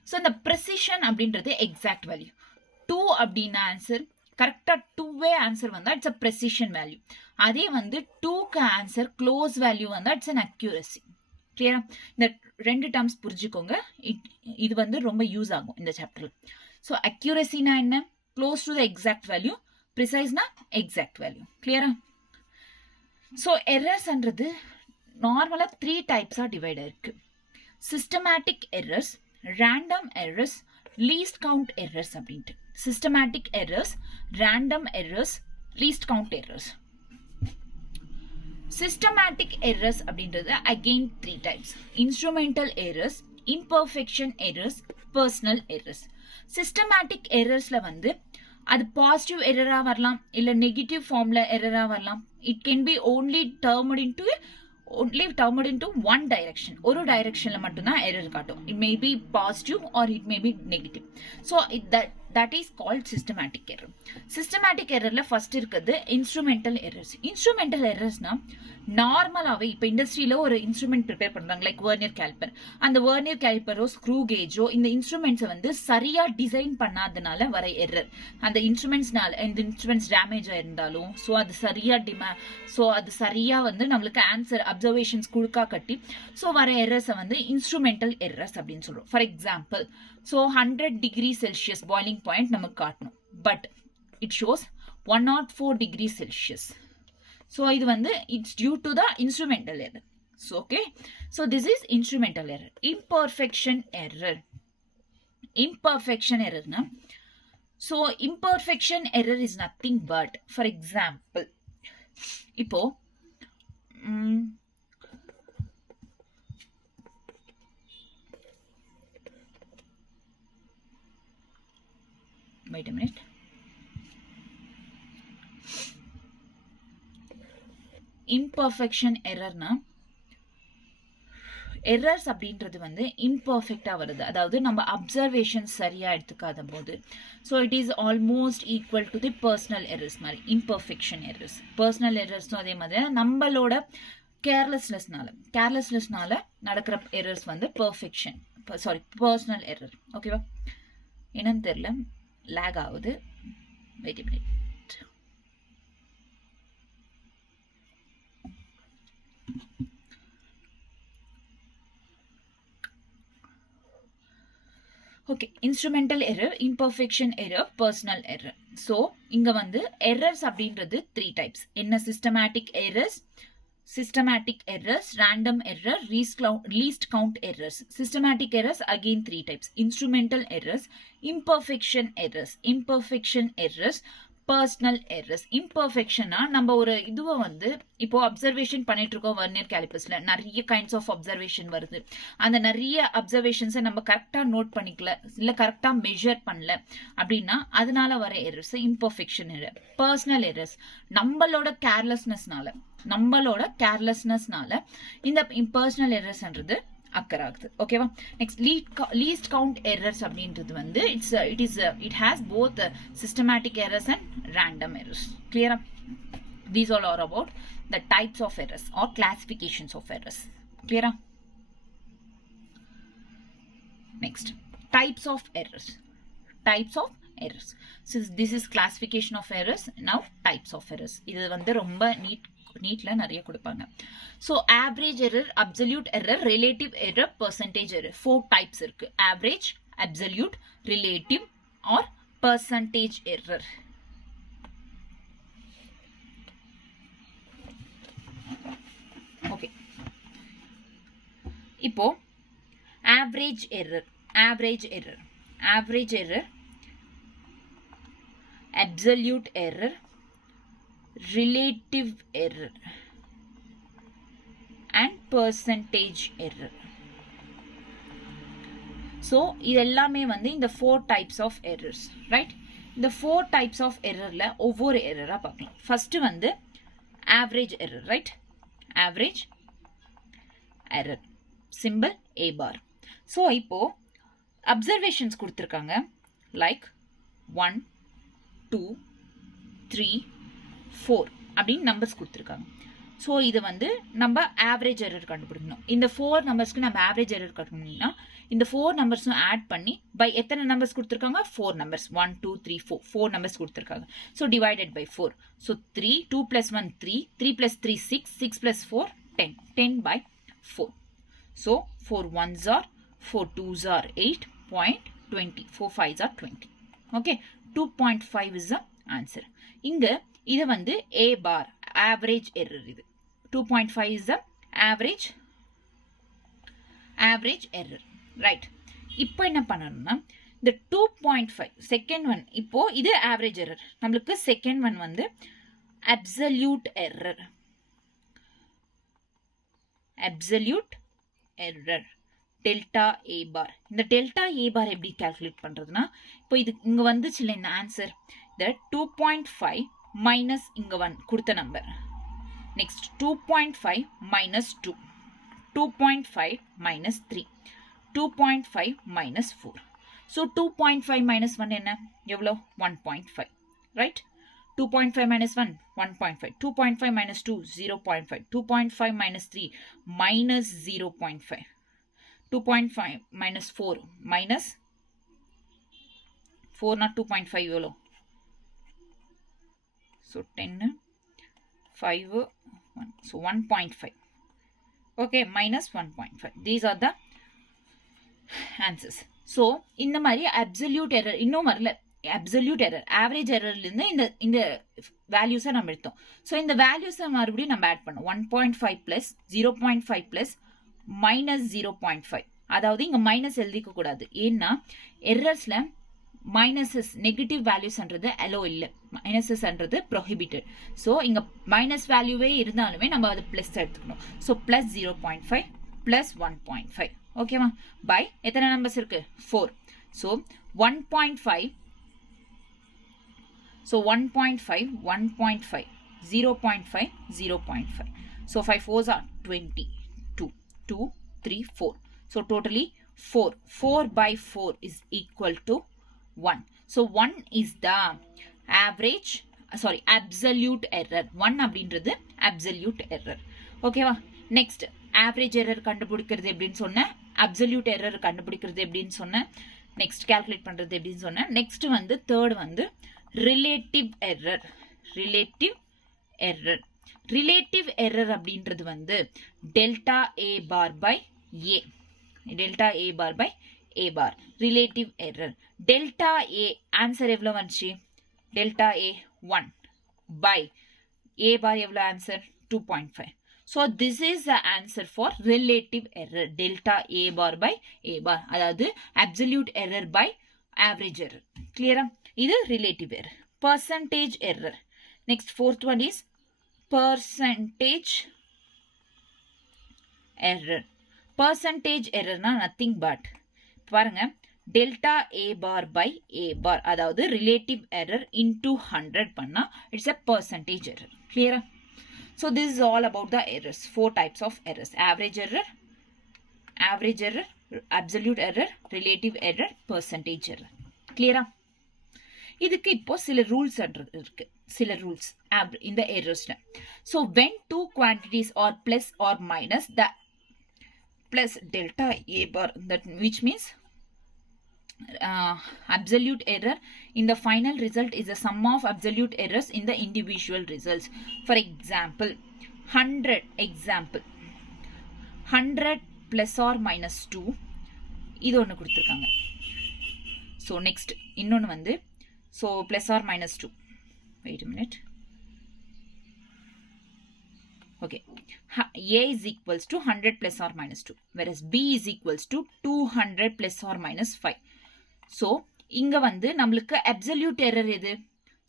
ஸோ இந்த ப்ரெசிஷன் அப்படின்றது எக்ஸாக்ட் வேல்யூ. 2 அப்படின்னா ஆன்சர் கரெக்டாக 2வே ஆன்சர் வந்தால் இட்ஸ் அ ப்ரெசிஷன் வேல்யூ. அதே வந்து 2க்கு ஆன்சர் க்ளோஸ் வேல்யூ வந்தால் இட்ஸ் அன் அக்யூரசி. கிளியரா? இந்த 2 டேர்ம்ஸ் புரிஞ்சுக்கோங்க. இது வந்து ரொம்ப யூஸ் ஆகும் இந்த சாப்டர்ல. ஸோ அக்யூரசினா என்ன? Close to the exact value. ப்ரிசைஸ்னா எக்ஸாக்ட் வேல்யூ. கிளியரா? ஸோ எரர்ஸ்ன்றது நார்மலாக 3 டைப்ஸாக டிவைட் ஆயிருக்கு. Systematic errors, random errors, least count errors அப்படின்ட்டு. Systematic errors, random errors, least count errors. Systematic errors அப்படின்றது again 3 types. Instrumental errors, imperfection errors, personal errors. Systematic எரர்ஸ்ல வந்து அது பாசிட்டிவ் எரரா வரலாம், இல்ல நெகட்டிவ் ஃபார்ம்ல எரரா வரலாம். It can be only termed into one direction. ஒரு டைரக்ஷன்ல மட்டும்தான் எரர் காட்டும். It may be positive or it may be negative. So that is called systematic error. Systematic errorல ஃபர்ஸ்ட் இருக்குது இன்ஸ்ட்ருமெண்டல் எரர்ஸ். இன்ஸ்ட்ருமெண்டல் எரர்ஸ்னா நார்மலாகவே இப்போ இண்டஸ்ட்ரியில ஒரு இன்ஸ்ட்ருமெண்ட் ப்ரிப்பேர் பண்றாங்க, லைக் வெர்னியர் கேலிப்பர். அந்த வெர்னியர் கேலிப்பரோ ஸ்க்ரூ கேஜோ இந்த இன்ஸ்ட்ருமெண்ட்ஸை வந்து சரியா டிசைன் பண்ணாதனால வர எரர். அந்த இன்ஸ்ட்ருமெண்ட்ஸ் டேமேஜ் ஆயிருந்தாலும் ஸோ அது சரியா வந்து நம்மளுக்கு ஆன்சர் அப்சர்வேஷன்ஸ் கொடுக்கா கட்டி ஸோ வர எரர்ஸை வந்து இன்ஸ்ட்ருமெண்டல் எரர்ஸ் அப்படின்னு சொல்றோம். For example, so 100 degree Celsius boiling point நமக்கு காட்டணும், but it shows 104 degree Celsius. So இது வந்து it's due to the instrumental error. So okay, so this is instrumental error. Imperfection error na, so imperfection error is nothing but, for example, இப்போ wait a minute. Imperfection error na errors அப்படின்றது வந்து imperfectா வருது, அதாவது நம்ம observation சரியா எடுத்துக்காத போது. So it is almost equal to the personal errors மாதிரி imperfection errors. Personal எரர்ஸும் அதே மாதிரி நம்மளோட கேர்லெஸ்னஸ்னால நடக்கிற எரர்ஸ் வந்து பர்சனல் எரர். ஓகேவா? என்னன்னு தெரியல, லேக் ஆகுது. Wait a minute. Okay, instrumental error, imperfection error, personal error. So இங்க வந்து எரர்ஸ் அப்படின்றது 3 டைப்ஸ். என்ன? systematic errors, random error, least count errors. Systematic errors again 3 types. Instrumental errors, imperfection errors, personal errors. இம்பர்ஃபெக்ஷனா நம்ம ஒரு இதுவை வந்து இப்போ அப்சர்வேஷன் பண்ணிட்டு இருக்கோம். வர்னியர் கேலிபர்ஸ்ல நிறைய கைண்ட்ஸ் ஆஃப் அப்சர்வேஷன் வருது. அந்த நிறைய அப்சர்வேஷன்ஸை நம்ம கரெக்டா நோட் பண்ணிக்கல, இல்ல கரெக்டா மெஷர் பண்ணல அப்படின்னா அதனால வர errors imperfection error. Personal errors நம்மளோட கேர்லெஸ்னஸ்னால இந்த பர்சனல் எரர்ஸ்ன்றது அக்கர் ஆகுது. ஓகேவா? நெக்ஸ்ட் லீஸ்ட் கவுண்ட் எரர்ஸ் அப்படின்றது வந்து it has both systematic errors and random errors. கிளியரா? These all are about the types of errors or classifications of errors. கிளியரா? Next types of errors. So this is classification of errors. Now types of errors. இது வந்து ரொம்ப நீட்ல நிறைய கொடுப்பாங்க. So average error, absolute error, relative error, percentage error. 4 types இருக்கு. Average, absolute, relative or percentage error. Okay, இப்போ average error, absolute error, relative error and percentage error. So இதெல்லாமே வந்து இந்த 4 types of errors, right? இந்த 4 types of errorல ஒவ்வொரு எரரா பார்க்கலாம். First வந்து average error, right? average error, symbol a bar. So இப்போ observations கொடுத்திருக்காங்க like 1 2 3 4 அப்படின்னு நம்பர்ஸ் கொடுத்துருக்காங்க. ஸோ இது வந்து நம்ம ஆவரேஜ் எரர் கண்டுபிடிக்கணும். இந்த 4 நம்பர்ஸ்க்கு நம்ம ஆவரேஜ் எரர் கண்டுபிடிக்கணும்னா இந்த 4 நம்பர்ஸும் ஆட் பண்ணி பை எத்தனை நம்பர்ஸ் கொடுத்துருக்காங்க? 4 நம்பர்ஸ். 1 2 3 4 நம்பர்ஸ் கொடுத்துருக்காங்க. So divided by 4. So 3 2 + 1 3 3 + 3 6 6 + 4 10 10 by 4. So 4 1s are 4 2s are 8.20 4 5s are 20. Okay, 2.5 is the answer. இங்க இது வந்து a bar average error. இது 2.5 is the average error, right? இப்போ என்ன பண்ணணும்னா இந்த 2.5 செகண்ட் ஒன், இப்போ இது average error. நம்மளுக்கு செகண்ட் ஒன் வந்து absolute error டெல்டா ஏ பார். இந்த டெல்டா ஏ பார் எப்படி கால்குலேட் பண்றதுன்னா, இப்போ இது இங்க வந்துச்சு இல்ல இந்த ஆன்சர், இந்த 2.5 மைனஸ் இங்க 1 கொடுத்த number, next 2.5 minus 2, 2.5 minus 3, 2.5 minus 4. So 2.5 minus 1 என்ன? எவ்வளோ? 1.5, right? 2.5 minus 1, 1.5. 2.5 minus 2, 0.5. 2.5 minus 3, minus 0.5. 2.5 minus 4, minus 4 not 2.5 எவ்வளோ? So 10, 5, 1. So 1.5. Okay, minus 1.5. These are the answers. So இந்த மாதிரி absolute error இன்னும் வரல. absolute error, average errorலேருந்து இந்த வேல்யூஸை நம்ம எடுத்தோம். ஸோ இந்த வேல்யூஸை மறுபடியும் நம்ம ஆட் பண்ணோம். 1.5 ப்ளஸ் 0.5 ப்ளஸ் மைனஸ் 0.5. அதாவது இங்கே மைனஸ் எழுதிக்க கூடாது, ஏன்னா எரர்ஸில் மைனஸஸ் நெகட்டிவ் வேல்யூஸ்ன்றது அலோ இல்லை, மைனஸஸ்ன்றது ப்ரொஹிபிட்டட். ஸோ இங்கே மைனஸ் வேல்யூவே இருந்தாலுமே நம்ம அது ப்ளஸ் எடுத்துக்கணும். So plus 0.5 plus 1.5. ஓகேவா? பை எத்தனை நம்பர்ஸ் இருக்கு? 4. So 1.5 So 1.5, 1.5, 0.5, 0.5. So 5 fours are 20. 2, 2, 3, 4. So totally 4. 4 by 4 is equal to 1. So 1 is the average, sorry, absolute error. 1 அப்படின்றது absolute error. ஓகேவா? நெக்ஸ்ட் ஆவரேஜ் எரர் கண்டுபிடிக்கிறது எப்படின்னு சொன்னேன், அப்சல்யூட் எரர் கண்டுபிடிக்கிறது எப்படின்னு சொன்னேன், நெக்ஸ்ட் கால்குலேட் பண்ணுறது எப்படின்னு சொன்னேன். நெக்ஸ்ட் வந்து தேர்ட் வந்து relative error. Relative error, relative error அப்படின்றது வந்து delta A bar by A, delta A bar by A bar relative error. Delta A answer எவ்வளோ வந்துச்சு, delta A 1 by A bar எவ்வளோ answer 2.5. So this is the answer for relative error, delta A bar by A bar. அதாவது absolute error by average error. Clear? இது relative error. Percentage error. Next fourth one is percentage error. Percentage error na nothing but பாருங்க delta A bar by A bar, அதாவது relative error into 100 பண்ணா it's a percentage error. Clear? So this is all about the errors. 4 types of errors: average error, absolute error, relative error, percentage error. Clear? இதுக்கு இப்போ சில rules இருக்கு, சில rules இந்த எரர்ஸ்ல. So when two quantities are plus or minus, the plus delta A bar, that which means absolute error in the final result is the sum of absolute errors in the individual results. For example, 100 plus or minus 2 இது ஒன்று கொடுத்துருக்காங்க. So next இன்னொன்று வந்து so plus or minus 2, wait a minute, okay, A is equals to 100 plus or minus 2, whereas B is equals to 200 plus or minus 5. So இங்கே வந்து நம்மளுக்கு absolute error எது?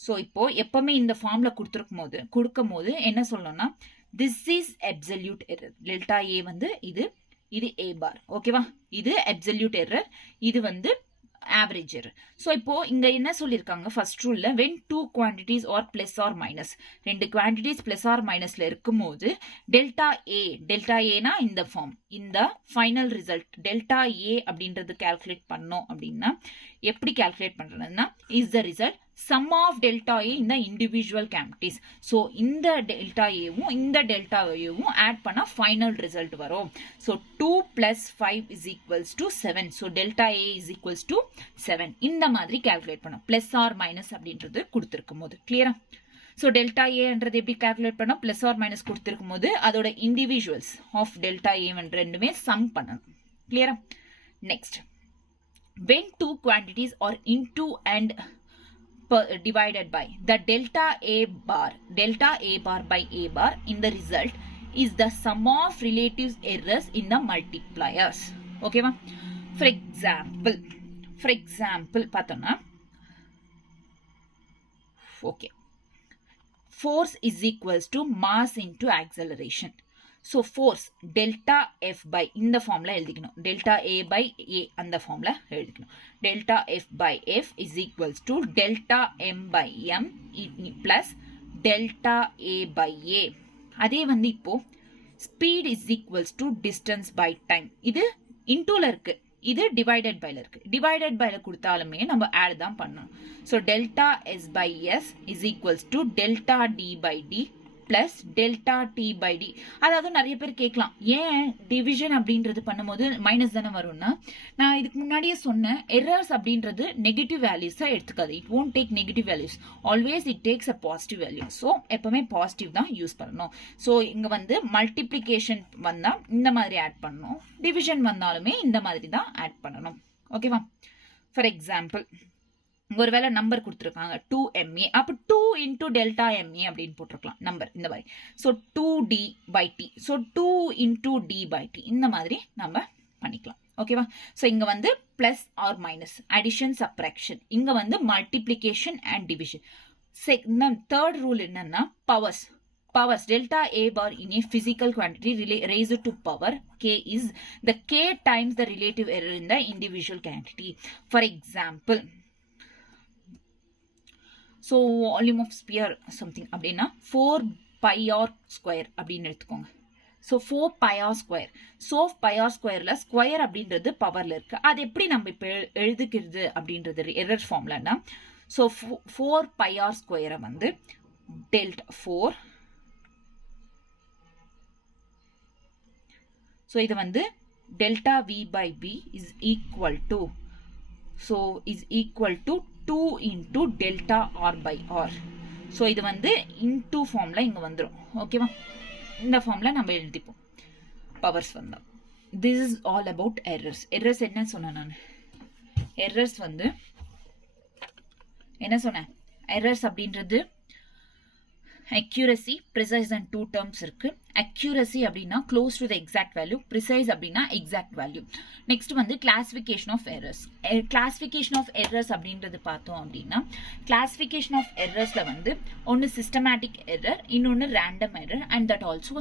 So இப்போ எப்பவுமே இந்த ஃபார்ம்ல கொடுக்கும் போது என்ன சொல்லணும்னா this is absolute error. Delta ஏ வந்து இது ஏ பார். ஓகேவா? இது அப்சல்யூட் எரர், இது வந்து average error. So இப்போ இங்க என்ன சொல்லிருக்காங்க first ரூல்ல, when two quantities or plus or minus, ரெண்டு quantities plus or minusல இருக்கும்போது delta ஏனா இந்த ஃபார்ம், இந்த ஃபைனல் ரிசல்ட் delta A அப்படின்றது கால்குலேட் பண்ணோம் அப்படின்னா எப்படி கால்குலேட் பண்றதுன்னா is the result sum of delta A in the individual quantities. So இந்த delta Aவும் இந்த delta Aவும் add பண்ணா final result வரும். So 2 plus 5 is equals to 7. So delta A is equals to 7. இந்த மாதிரி calculate பண்ணோம் plus or minus அப்படின்றது கொடுத்திருக்கும் போது. clear? So delta A என்றது எப்படி calculate பண்ணோம், plus or minus கொடுத்திருக்கும் போது அதோட individuals of delta A ரெண்டுமே sum பண்ணணும். clear? Next, when two quantities are into and divided by the delta A bar by A bar in the result is the sum of relative errors in the multipliers. Okay ma? For example பார்த்தோம்னா okay, force is equals to mass into acceleration. So force delta F by இந்த ஃபார்ம்ல எழுதிக்கணும், delta A by A அந்த ஃபார்ம்ல எழுதிக்கணும். delta F by F is equals to delta M by M plus delta A by A. அதே வந்து இப்போ speed is equals to distance by time. இது இன்டூல இருக்கு, இது டிவைடட் பைல இருக்கு. டிவைடட் பைல கொடுத்தாலுமே நம்ம ஆட் தான் பண்ணணும். So delta S by S is equals to delta T by T plus delta T by T. அதாவது நிறைய பேர் கேட்கலாம், ஏன் டிவிஷன் அப்படின்றது பண்ணும்போது மைனஸ் தானே வரும்னா, நான் இதுக்கு முன்னாடியே சொன்னேன், எரர்ஸ் அப்படின்றது நெகட்டிவ் வேல்யூஸாக எடுத்துக்காது. It won't take negative values, always it takes a positive value. So எப்பவுமே பாசிட்டிவ் தான் யூஸ் பண்ணணும். ஸோ இங்கே வந்து மல்டிப்ளிகேஷன் வந்தால் இந்த மாதிரி ஆட் பண்ணணும், டிவிஷன் வந்தாலுமே இந்த மாதிரி தான் ஆட் பண்ணணும். ஓகேவா? ஃபார் எக்ஸாம்பிள் ஒருவேளை நம்பர் கொடுத்துருக்காங்க 2MA, அப்போ 2 இன்டூ டெல்டா MA அப்படின்னு போட்டிருக்கலாம் நம்பர் இந்த மாதிரி. So 2D by T, so 2 into D by T இந்த மாதிரி நம்ம பண்ணிக்கலாம். ஓகேவா? ஸோ இங்கே வந்து plus or minus, addition subtraction, இங்கே வந்து multiplication and division. Third rule என்னன்னா powers delta A bar in a physical quantity raised to power K is the K times the relative error in the individual quantity. For example, so volume of sphere something அப்படின்னா 4πr square அப்படின்னு எடுத்துக்கோங்க. So 4πr square. So πr ஸ்கொயரில் square அப்படின்றது பவரில் இருக்குது. அது எப்படி நம்ம இப்போ எழுதுக்கிறது அப்படின்றது எரர் ஃபார்ம்லன்னா, ஸோ 4πr ஸ்கொயரை வந்து டெல்டா 4. ஸோ இது வந்து delta v by b is equal to, so is equal to 2 into delta r by r. So இது வந்து இன்டூ ஃபார்மில் இங்கே வந்துடும். ஓகேவா? இந்த ஃபார்மில் நம்ம எழுதிப்போம் பவர்ஸ் வந்தால். This is all about errors. Errors என்ன சொன்னேன் நான்? எரர்ஸ் வந்து என்ன சொன்னேன்? எரர்ஸ் அப்படின்றது accuracy, precise and two terms இருக்கு. accuracy அப்படின்னா close to the exact value, precise அப்படின்னா exact value. next வந்து classification of errors. classification of errors அப்படின்றது பார்த்தோம் அப்படின்னா, classification of errorsல வந்து ஒன்று systematic error, இன்னொன்று random error and that also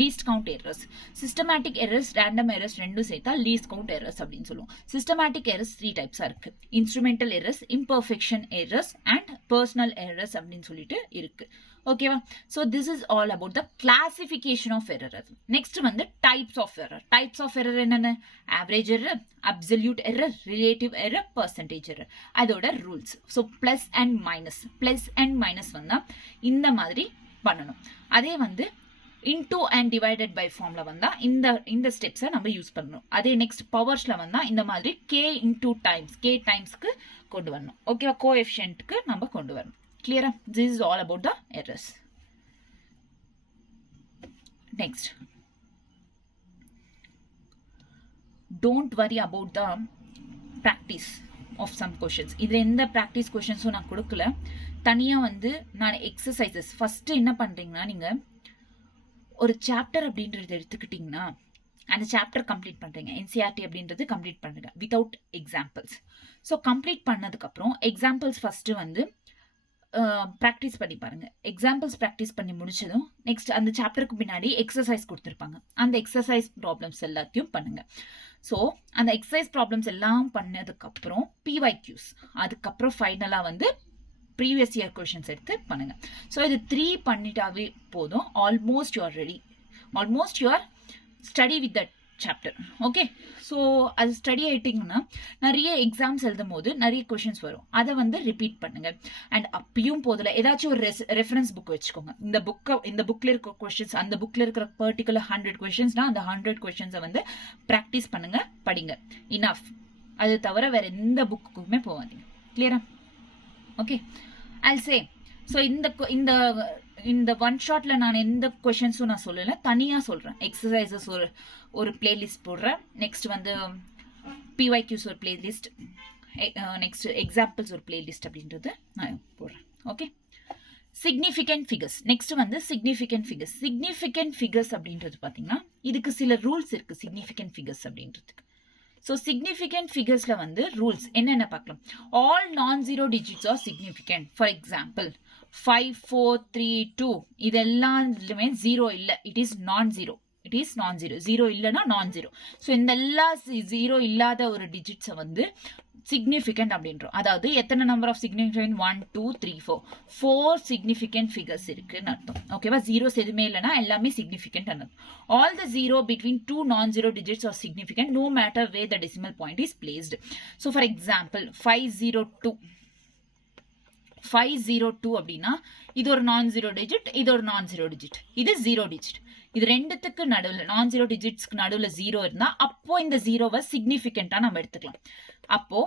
least count errors. systematic errors, random errors ரெண்டும் சேர்த்தா least count errors அப்படின்னு சொல்லுவோம். systematic errors 3 types இருக்கு. instrumental errors, imperfection errors and personal errors அப்படின்னு சொல்லிட்டு இருக்கு. ஓகேவா? So this is all about the classification of error. Next வந்து types of error. Types of error என்னென்ன? Average error, absolute error, relative error, percentage error. அதோட rules. So plus and minus. Plus and minus வந்தால் இந்த மாதிரி பண்ணணும். அதே வந்து into and divided by ஃபார்ம்ல வந்தா இந்த ஸ்டெப்ஸை நம்ம யூஸ் பண்ணணும். அதே நெக்ஸ்ட் பவர்ஸ்ல வந்தா இந்த மாதிரி கே இன்டூ டைம்ஸ், கே டைம்ஸ்க்கு கொண்டு வரணும். ஓகேவா? கோஎஃபிஷியன்ட்க்கு நம்ம கொண்டு வரணும். Clear? This is all about the errors. Next, don't worry about the practice of some questions. இதுல எந்த practice questions நான் கொடுக்கல. தனியா வந்து நான் exercises first என்ன பண்றீங்கன்னா, நீங்க ஒரு சாப்டர் அப்படின்றது எடுத்துக்கிட்டீங்கன்னா அந்த சாப்டர் கம்ப்ளீட் பண்றீங்க. என்சிஆர்டி அப்படின்றது கம்ப்ளீட் பண்றீங்க வித்தவுட் எக்ஸாம்பிள்ஸ். ஸோ கம்ப்ளீட் பண்ணதுக்கு அப்புறம் எக்ஸாம்பிள்ஸ் ஃபர்ஸ்ட் வந்து ப்ராக்டிஸ் பண்ணி பாருங்க. எக்ஸாம்பிள்ஸ் ப்ராக்டிஸ் பண்ணி முடிச்சதும் நெக்ஸ்ட் அந்த சாப்டருக்கு பின்னாடி எக்ஸசைஸ் கொடுத்துருப்பாங்க. அந்த எக்ஸசைஸ் ப்ராப்ளம்ஸ் எல்லாத்தையும் பண்ணுங்க. ஸோ அந்த எக்ஸசைஸ் ப்ராப்ளம்ஸ் எல்லாம் பண்ணதுக்கப்புறம் பிஒய்க்யூஸ், அதுக்கப்புறம் ஃபைனலாக வந்து ப்ரீவியஸ் இயர் கொஷின்ஸ் எடுத்து பண்ணுங்க. ஸோ இது 3 பண்ணிட்டாவே போதும். Almost you're ready. Almost you're study with that chapter. Okay? So அது ஸ்டடி ஆகிட்டிங்கன்னா நிறைய எக்ஸாம்ஸ் எழுதும் போது நிறைய கொஷின்ஸ் வரும். அதை வந்து ரிப்பீட் பண்ணுங்க. அண்ட் அப்பயும் போதில் ஏதாச்சும் ஒரு ரெஃபரன்ஸ் புக் வச்சுக்கோங்க. இந்த புக்கில் இருக்கிற கொஷின்ஸ், அந்த புக்கில் இருக்கிற பர்டிகுலர் 100 கொஷின்ஸ்னா அந்த 100 கொஷின்ஸை வந்து ப்ராக்டிஸ் பண்ணுங்க, படிங்க. இனஃப். அது தவிர வேற எந்த புக்குக்குமே போகாதீங்க. கிளியரா? Okay, I'll say. ஸோ இந்த ஒன் ஷாட்ல நான் எந்த கொஷின்ஸும் நான் சொல்லலை, தனியாக சொல்கிறேன். எக்ஸசைசஸ் ஒரு பிளேலிஸ்ட் போடுறேன். நெக்ஸ்ட் வந்து பிஒய்க்யூஸ் ஒரு பிளேலிஸ்ட், நெக்ஸ்ட் எக்ஸாம்பிள்ஸ் ஒரு பிளேலிஸ்ட் அப்படின்றது நான் போடுறேன். ஓகே? Significant figures. நெக்ஸ்ட் வந்து சிக்னிஃபிகண்ட் ஃபிகர்ஸ். சிக்னிஃபிகண்ட் ஃபிகர்ஸ் அப்படின்றது பார்த்தீங்கன்னா இதுக்கு சில ரூல்ஸ் இருக்கு. சிக்னிஃபிகண்ட் ஃபிகர்ஸ் அப்படின்றதுக்கு. ஸோ சிக்னிஃபிகண்ட் ஃபிகர்ஸ்ல வந்து ரூல்ஸ் என்னென்ன பார்க்கலாம். ஆல் நான் zero digits are significant. For example 5, 4, 3, 2 இதெல்லாமே ஜீரோ இல்லை. இட் இஸ் நான் ஜீரோ. இட் இஸ் நான் ஜீரோ. ஜீரோ இல்லைன்னா நான் ஜீரோ. ஸோ இந்த எல்லா ஜீரோ இல்லாத ஒரு டிஜிட்ஸை வந்து சிக்னிஃபிகண்ட் அப்படின்றோம். அதாவது எத்தனை number of significant? 1, 2, 3, 4 significant figures இருக்குன்னு அர்த்தம். ஓகேவா? ஜீரோஸ் எதுவுமே இல்லைன்னா எல்லாமே சிக்னிஃபிகண்ட் அர்த்தம். All the zero between 2 non zero digits are significant no matter way the decimal point is placed. So for example 502 அப்படின்னா இது ஒரு நான் ஜீரோ டிஜிட், இது ஒரு நான் ஜீரோ டிஜிட், இது ஜீரோ டிஜிட். இது ரெண்டுத்துக்கு நடுவில் நான் ஜீரோ டிஜிட்ஸ்க்கு நடுவில் ஜீரோ இருந்தா அப்போ இந்த ஜீரோவை சிக்னிஃபிகண்டா நம்ம எடுத்துக்கலாம். அப்போ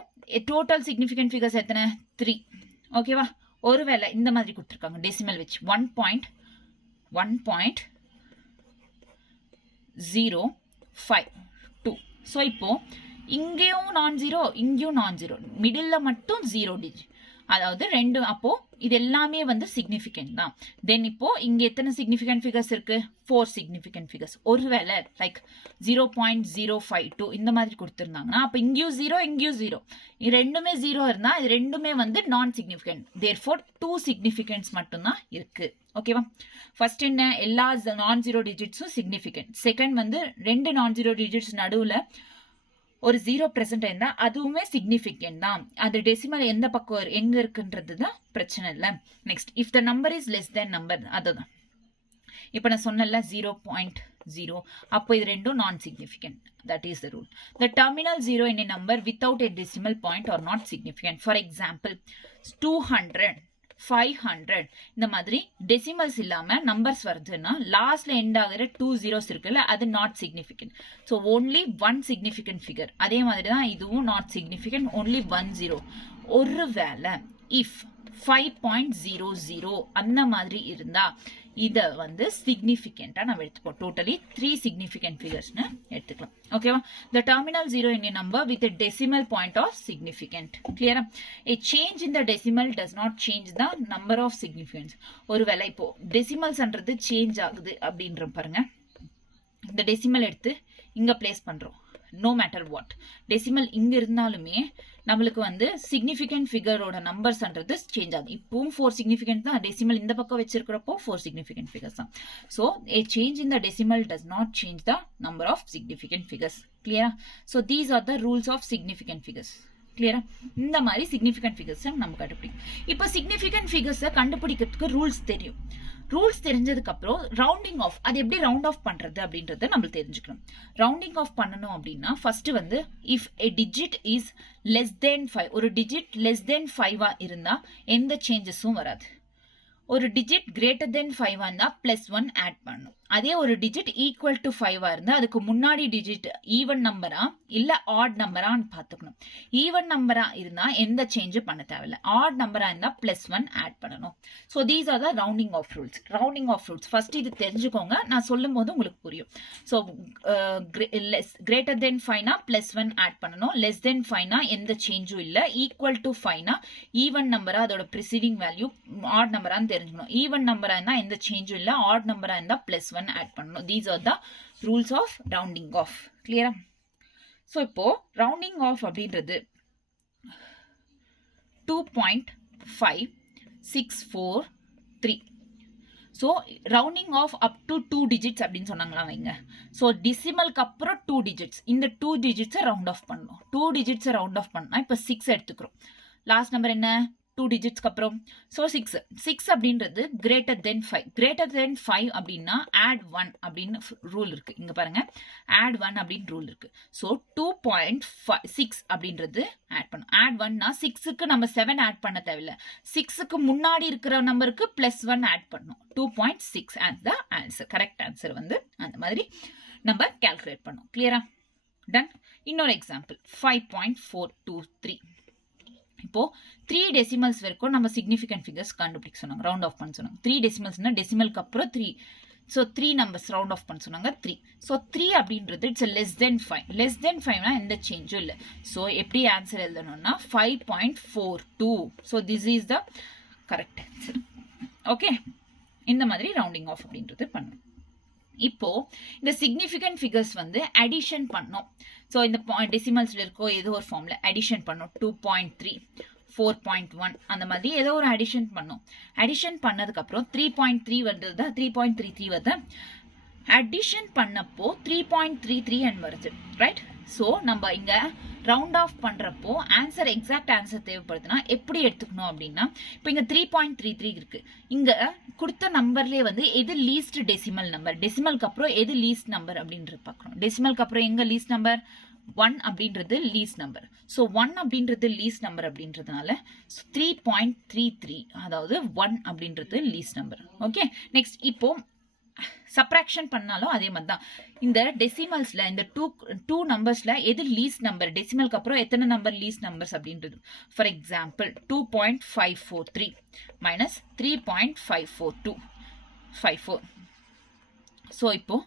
டோட்டல் சிக்னிஃபிகண்ட் ஃபிகர்ஸ் எத்தனை? 3. ஓகேவா? ஒருவேளை இந்த மாதிரி கொடுத்துருக்காங்க டெசிமல் வச்சு 1.1.052. ஸோ இப்போ இங்கேயும் நான் ஜீரோ, இங்கேயும் நான் ஜீரோ, மிடில் மட்டும் ஜீரோ டிஜிட். அதாவது ரெண்டு. அப்போ இது எல்லாமே வந்து சிக்னிஃபிகண்ட் தான். தென் இப்போ இங்க எத்தனை சிக்னிஃபிகண்ட் ஃபிகர்ஸ் இருக்கு? 4 சிக்னிஃபிகண்ட் ஃபிகர்ஸ். ஒருவேளை லைக் 0.052 இந்த மாதிரி கொடுத்துருந்தாங்கன்னா அப்போ இங்கேயும் ஜீரோ, இங்கேயும் ஜீரோ, இது ரெண்டுமே ஜீரோ இருந்தா இது ரெண்டுமே வந்து நான் சிக்னிஃபிகண்ட். தேர்ஃபோர் 2 சிக்னிஃபிகன்ட்ஸ் மட்டும்தான் இருக்கு. ஓகேவா? ஃபர்ஸ்ட் என்ன? எல்லா நான் ஜீரோ டிஜிட்ஸும் சிக்னிஃபிகண்ட். செகண்ட் வந்து 2 நான் ஜீரோ டிஜிட்ஸ் நடுவில் ஒரு 0 present இருந்தா அதுவுமே significant தான். அது டெசிமல் எந்த பக்கம் எங்க இருக்குன்றது தான் பிரச்சனை இல்ல. Next if the number is less than number, அதுதான் இப்ப நான் சொன்னல 0.0, அப்போ இது ரெண்டும் நான் significant. That is the rule. The terminal 0 in a number without a decimal point are not significant. For example, 200, 500 இந்த மாதிரி டெசிமல்ஸ் இல்லாம நம்பர்ஸ் வருதுன்னா லாஸ்ட்ல எண்ட் ஆகிற 2 zeros இருக்குல்ல, அது not significant. So only 1 significant figure. அதே மாதிரி தான் இதுவும் நாட் சிக்னிஃபிகண்ட், ஓன்லி 1 0. ஒருவேளை இஃப் 5.00 அந்த மாதிரி இருந்தா இத வந்து சிக்னிஃபிகண்டா நம்ம எடுத்துப்போம். டோட்டலி 3 சிக்னிஃபிகண்ட் ஃபிகர்ஸ்னு எடுத்துக்கலாம். ஓகேவா? The terminal 0 in a number with a decimal point of significant. Clear? A change in the decimal does not change the number of significance. ஒருவேளை இப்போ டெசிமல்ஸ்ன்றது சேஞ்ச் ஆகுது அப்படின்ற பாருங்க. இந்த டெசிமல் எடுத்து இங்க பிளேஸ் பண்றோம். நோ மேட்டர் வாட் டெசிமல் இங்க இருந்தாலுமே நம்மளுக்கு வந்து சிக்னிஃபிகண்ட் ஃபிகரோட நம்பர்ஸ்ன்றது சேஞ்ச் ஆகும். இப்பவும் 4 சிக்னிஃபிகண்ட் தான், டெசிமல் இந்த பக்கம் வச்சிருக்கிறப்போ 4 சிக்னிஃபிகண்ட் ஃபிகர்ஸ் தான். So a change in the decimal does not change the number of significant figures. Clear? So these are the rules of significant figures. கிளியரா? இந்த மாதிரி சிக்னிஃபிகண்ட் ஃபிகர்ஸ் நம்ம கண்டுபிடிக்கும். இப்போ சிக்னிஃபிகண்ட் ஃபிகர்ஸை கண்டுபிடிக்கிறதுக்கு ரூல்ஸ் தெரியும். ரூல்ஸ் தெரிஞ்சதுக்கு அப்புறம் ரவுண்டிங் ஆஃப், அது எப்படி ரவுண்ட் ஆஃப் பண்றது அப்படின்றத நம்ம தெரிஞ்சுக்கணும். ரவுண்டிங் ஆஃப் பண்ணணும் அப்படின்னா ஃபர்ஸ்ட் வந்து if a digit is less than 5, ஒரு டிஜிட் லெஸ் தென் 5 இருந்தா எந்த சேஞ்சஸும் வராது. ஒரு டிஜிட் கிரேட்டர் தென் 5 இருந்தா +1 ஆட் பண்ணணும். அதே ஒரு டிஜிட் ஈக்குவல் டு 5 இருந்தா அதுக்கு முன்னாடி டிஜிட் ஈவன் நம்பரா இல்ல ஆட் நம்பரான்னு பாத்துக்கணும். ஈவன் நம்பரா இருந்தா எந்த சேஞ்சும் பண்ண தேவையில்ல. ஆட் நம்பரா இருந்தா +1 ஆட் பண்ணணும். So these are the rounding off rules. Rounding off rules first இது தெரிஞ்சுக்கோங்க, நான் சொல்லும் போது உங்களுக்கு புரியும். ஸோ கிரேட்டர் தென் 5னா +1 ஆட் பண்ணணும். லெஸ் தென் 5னா எந்த சேஞ்சும் இல்ல. ஈக்குவல் டு 5னா ஈவன் நம்பரா அதோட ப்ரிசீடிங் வேல்யூ ஆட் நம்பரான்னு தெரிஞ்சுக்கணும். ஈவன் நம்பரா இருந்தா எந்த சேஞ்சும் இல்ல. ஆட் நம்பரா இருந்தா +1 ஆட் பண்ணணும். These are the rules of rounding off. Clear? So இப்போ rounding off அப்படின்றது 2.5643. So rounding off up to 2 digits அப்படின்னு சொன்னாங்களா வைங்க. So decimalக்கு அப்புறம் 2 digits. இந்த 2 digits round off பண்ணணும். 2 digits round off பண்ணா இப்போ 6 எடுத்துக்கிறோம். லாஸ்ட் நம்பர் என்ன? 2 digits அப்புறம். ஸோ 6 அப்படின்றது கிரேட்டர் தென் 5. கிரேட்டர் தென் 5 அப்படின்னா ஆட் 1 அப்படின்னு ரூல் இருக்கு. இங்க பாருங்க, ஆட் 1 அப்படின்னு ரூல் இருக்கு. ஸோ 2.6 அப்படின்றது ஆட் பண்ணும். ஆட் 1னா 6க்கு நம்ம 7 ஆட் பண்ண தேவையில்லை. 6க்கு முன்னாடி இருக்கிற நம்பருக்கு +1 ஆட் பண்ணும். 2.6 as the answer. Correct answer வந்து அந்த மாதிரி நம்ம கால்குலேட் பண்ணும். கிளியரா? டன். இன்னொரு எக்ஸாம்பிள் 5.423. இப்போ 3 டெசிமல்ஸ் வரைக்கும் நம்ம சிக்னிஃபிகண்ட் ஃபிகர்ஸ் கண்டுபிடிக்க சொன்னாங்க, ரவுண்ட் ஆஃப் பண்ண சொன்னாங்க. 3 டெசிமல்ஸ்னா டெசிமலுக்கு அப்புறம் 3. ஸோ 3 நம்பர்ஸ் ரவுண்ட் ஆஃப் பண்ண சொன்னாங்க 3. ஸோ 3 அப்படின்றது it's less than 5. Less than 5னா எந்த சேஞ்சும் இல்லை. ஸோ எப்படி ஆன்சர் எழுதணும்னா 5.42. So this is the correct answer. Okay, இந்த மாதிரி ரவுண்டிங் ஆஃப் அப்படின்றது பண்ணணும். இப்போ இந்த சிக்னிஃபிகண்ட் ஃபிகர்ஸ் வந்து அடிஷன் பண்ணோம். ஸோ இந்த டெசிமல்ஸ்ல இருக்கோ ஏதோ ஒரு ஃபார்ம்ல அடிஷன் பண்ணோம். 2.3, 4.1 அந்த மாதிரி ஏதோ ஒரு அடிஷன் பண்ணோம். அடிஷன் பண்ணதுக்கு அப்புறம் 3.3 வந்தது, 3.33 வருது. அடிஷன் பண்ணப்போ 3.33 வருது, ரைட்? ஸோ நம்ம இங்க ரவுண்ட் ஆஃப் பண்றப்போ ஆன்சர் எக்ஸாக்ட் ஆன்சர் தேவைப்படுதுன்னா எப்படி எடுத்துக்கணும் அப்படின்னா, இப்போ இங்க 3.33 இருக்கு. இங்க கொடுத்த நம்பர்லயே வந்து எது லீஸ்ட் டெசிமல் நம்பர், டெசிமலுக்கு அப்புறம் எது லீஸ்ட் நம்பர் அப்படின்றது பார்க்கணும். டெசிமலுக்கு அப்புறம் எங்க லீஸ்ட் நம்பர் 1 அப்படின்றது லீஸ்ட் நம்பர். ஸோ 1 அப்படின்றது லீஸ்ட் நம்பர் அப்படின்றதுனால 3.33, அதாவது 1 அப்படின்றது லீஸ்ட் நம்பர். ஓகே, நெக்ஸ்ட் இப்போ சப்ராக்ஷன் பண்ணாலும் அதே மாதிரி தான். இந்த டெசிமல்ஸ்ல இந்த டூ நம்பர்ஸ்ல எது லீஸ்ட் நம்பர், டெசிமலுக்கு அப்புறம் எத்தனை நம்பர் லீஸ்ட் நம்பர்ஸ் அப்படின்றது. For example 2.543 minus 3.54254. ஸோ இப்போ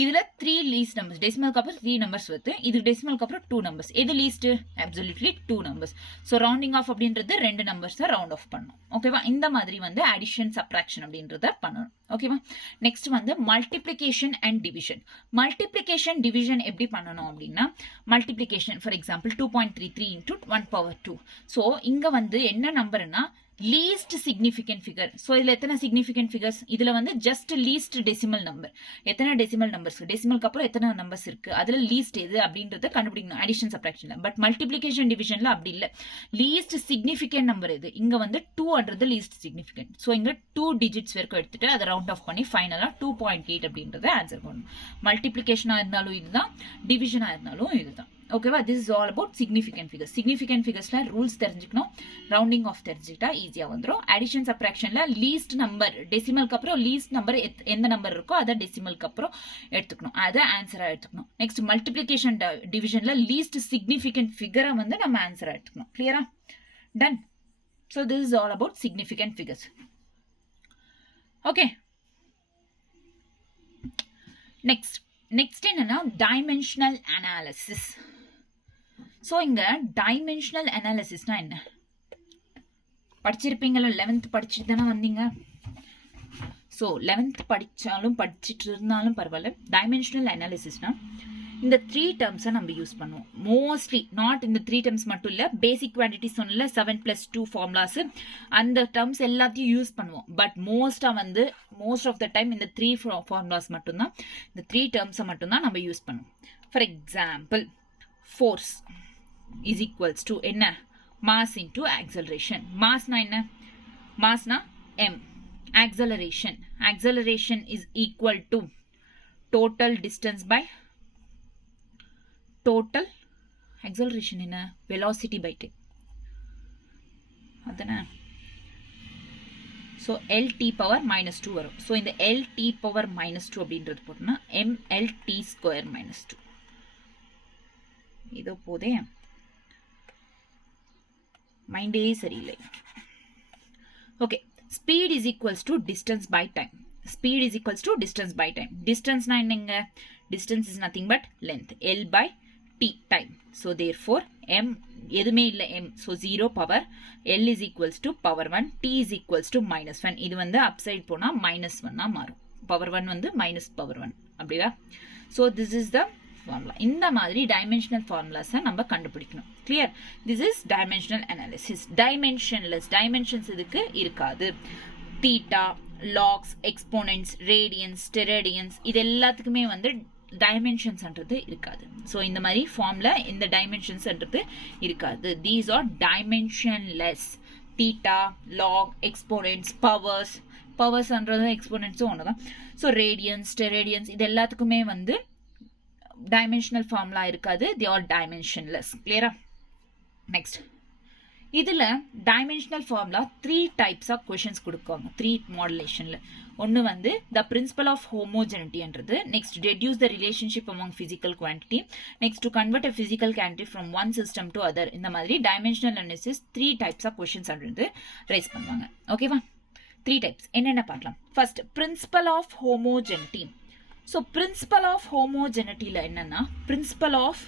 இதுல 3 லீஸ்ட் நம்பர்ஸ், டெசிமலுக்கு அப்புறம் 3 நம்பர்ஸ் வருது. இது டெசிமலுக்கு அப்புறம் 2 நம்பர்ஸ். எது least? Absolutely 2 numbers. So rounding off அப்படின்றது 2 நம்பர்ஸ் தான் ரவுண்ட் ஆஃப் பண்ணணும். ஓகேவா? இந்த மாதிரி வந்து அடிஷன் சப்ராக்ஷன் அப்படின்றத பண்ணணும். ஓகேவா? நெக்ஸ்ட் வந்து multiplication and division. Multiplication division எப்படி பண்ணணும் அப்படின்னா, multiplication for example 2.33 into 1 power 2. So இங்க வந்து என்ன நம்பர்னா லீஸ்ட் சிக்னிஃபிகன்ட் ஃபிகர். ஸோ இதில் எத்தனை சிக்னிஃபிகன்ட் ஃபிகர்ஸ்? இதில் வந்து ஜஸ்ட் லீஸ்ட் டெசிமல் நம்பர். எத்தனை டெசிமல் நம்பர்ஸ், டெசிமலுக்கு அப்புறம் எத்தனை நம்பர்ஸ் இருக்கு, அதில் லீஸ்ட் எது அப்படின்றத கண்டுபிடிக்கணும் அடிஷன் சப்ராக்ஷன்ல. பட் மல்டிபிளிகேஷன் டிவிஷன்ல அப்படி இல்லை. லீஸ்ட் சிக்னிஃபிகன்ட் நம்பர் எது? இங்க வந்து 2 லீஸ்ட் சிக்னிஃபிகன்ட். ஸோ இங்க 2 டிஜிட்ஸ் வரைக்கும் எடுத்துட்டு அதை ரவுண்ட் ஆஃப் பண்ணி ஃபைனலா 2.8 அப்படின்றத ஆன்சர் பண்ணணும். மல்டிபிளிகேஷனா இருந்தாலும் இதுதான், டிவிஷனா இருந்தாலும் இதுதான். ஓகேவா? This is all about significant figures. சிக்னிஃபிகன்ட் ஃபிகர்ஸ்ல ரூல்ஸ் தெரிஞ்சுக்கணும், ரவுண்டிங் ஆஃப் தெரிஞ்சுக்கிட்டா ஈஸியா வந்துடும். அடிஷன் சப்ராக்ஷன்ல லீஸ்ட் நம்பர், டெசிமலுக்கு அப்புறம் லீஸ்ட் நம்பர் எந்த நம்பர் இருக்கோ அதை டெசிமலுக்கு அப்புறம் எடுத்துக்கணும், அதை ஆன்சரா எடுத்துக்கணும். நெக்ஸ்ட் மல்டிபிளிகேஷன் டிவிஷன்ல லீஸ்ட் சிக்னிஃபிகன்ட் ஃபிகரை வந்து நம்ம ஆன்சரா எடுத்துக்கணும். கிளியரா? Done. So this is all about significant figures. Okay, next என்னன்னா டைமென்ஷனல் அனாலிசிஸ். ஸோ இங்க டைமென்ஷனல் அனாலிசிஸ்னா என்ன? படிச்சிருப்பீங்களா? 11th படிச்சுட்டு தானே வந்தீங்க. ஸோ 11th படிச்சுட்டு இருந்தாலும் பரவாயில்ல. டைமென்ஷனல் அனாலிசிஸ்னா இந்த 3 டேர்ம்ஸை நம்ம யூஸ் பண்ணுவோம் மோஸ்ட்லி. நாட் இந்த 3 டேர்ம்ஸ் மட்டும் இல்லை, பேசிக் குவான்டிட்டி சொன்னல 7+2 ஃபார்முலாஸ், அந்த டேர்ம்ஸ் எல்லாத்தையும் யூஸ் பண்ணுவோம். But most of the time இந்த 3 ஃபார்முலாஸ் மட்டும்தான், இந்த 3 டேர்ம்ஸை மட்டும்தான் நம்ம யூஸ் பண்ணுவோம். For example, force is equals to என்ன? Mass into acceleration. மாஸ்னா என்ன? மாஸ்னா m. Acceleration is equal to total distance by total acceleration என்ன? velocity by time. அதனா so lt power -2 வரும். so இந்த lt power -2 அப்படின்றது போட்டோம்னா mlt square -2. இதோ போதே மைண்டே சரியில்லை. Okay, speed is equals to distance by time. Speed is equals to distance by time. Distance na என்னங்க? Distance is nothing but length. L by t time. So therefore m எதுமே இல்ல m. So 0 power L is equals to power 1, t is equals to -1. இது வந்து upside போனா -1 மாறும். power 1 வந்து minus power 1 அப்படியா? So this is the formula. இந்த மாதிரி dimensional formulas நம்ம கண்டுபிடிக்கணும். Clear? This is dimensional analysis. Dimensionless dimensions இதுக்கு இருக்காது. theta, logs, exponents, radians, steradians இது எல்லாத்துக்குமே வந்து டைமென்ஷன்ஸ்ன்றது இருக்காது. ஸோ இந்த மாதிரி ஃபார்ம்ல இந்த டைமென்ஷன்ஸ்ன்றது இருக்காது. These are dimensionless. Theta, log, exponents, பவர்ஸ்ன்றது எக்ஸ்போனன்ட்ஸும் ஒன்று தான். ஸோ ரேடியன்ஸ், டெரேடியன்ஸ் இது எல்லாத்துக்குமே வந்து டைமென்ஷனல் ஃபார்ம்லா இருக்காது. The are dimensionless. கிளியரா? நெக்ஸ்ட், இதுல dimensional formula 3 types of questions கொடுப்பாங்க 3 மாடுலேஷன்ல. ஒன்று வந்து த பிரின்சிபல் ஆஃப் ஹோமோஜெனிட்டின்றது, next deduce the relationship among physical quantity, next to convert a physical quantity from one system to other. இந்த மாதிரி dimensional analysis 3 types of questions வந்து raise பண்ணுவாங்க. ஓகேவா? 3 டைப்ஸ் என்னென்ன பார்க்கலாம். First, principle of homogeneity. So principle of ஹோமோஜெனிட்டியில என்னன்னா, principle of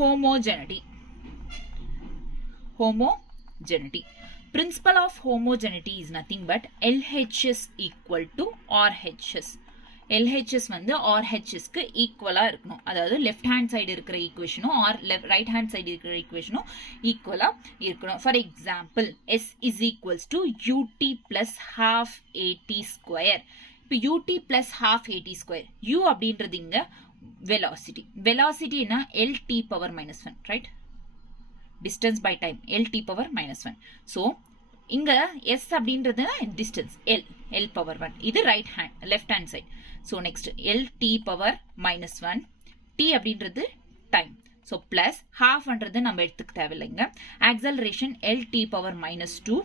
homogeneity. Principle of homogeneity is nothing but LHS equal to RHS. LHS வந்து RHS க்கு ஈக்குவலா இருக்கணும். அதாவது லெஃப்ட் ஹேண்ட் சைடு இருக்கிற ஈக்குவேஷனும் ரைட் ஹேண்ட் சைடு இருக்கிற ஈக்குவேஷனும் ஈக்குவலா இருக்கணும். For example, S is equals to UT plus half AT square. இப்போ UT plus half AT square. U அப்படின்றது இங்க velocity na lt power -1, right? distance by time lt power -1. so inga s அப்படின்றது distance l power 1. இது left hand side. so next lt power -1, t அப்படின்றது time. so plus half ன்றது நம்ம எடுத்துக்க தேவையில்லைங்க. acceleration lt power -2,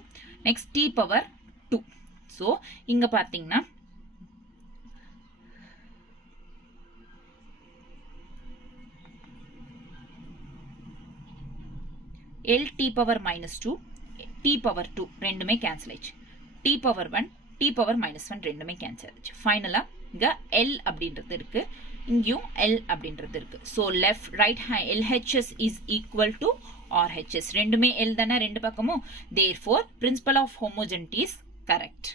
next t power 2. so இங்க பார்த்தீங்கன்னா L t power -2, t power 2 ரெண்டுமே கேன்சல் ஆயிடுச்சு. t power 1, t power -1 ரெண்டுமே கேன்சல் ஆயிடுச்சு. ஃபைனலா இங்க L அப்படின்றது இருக்கு, இங்கேயும் L அப்படின்றது இருக்கு. So right hand LHS is equal to RHS. ரெண்டுமே L தானே ரெண்டு பக்கமும். therefore principle of homogeneity is correct.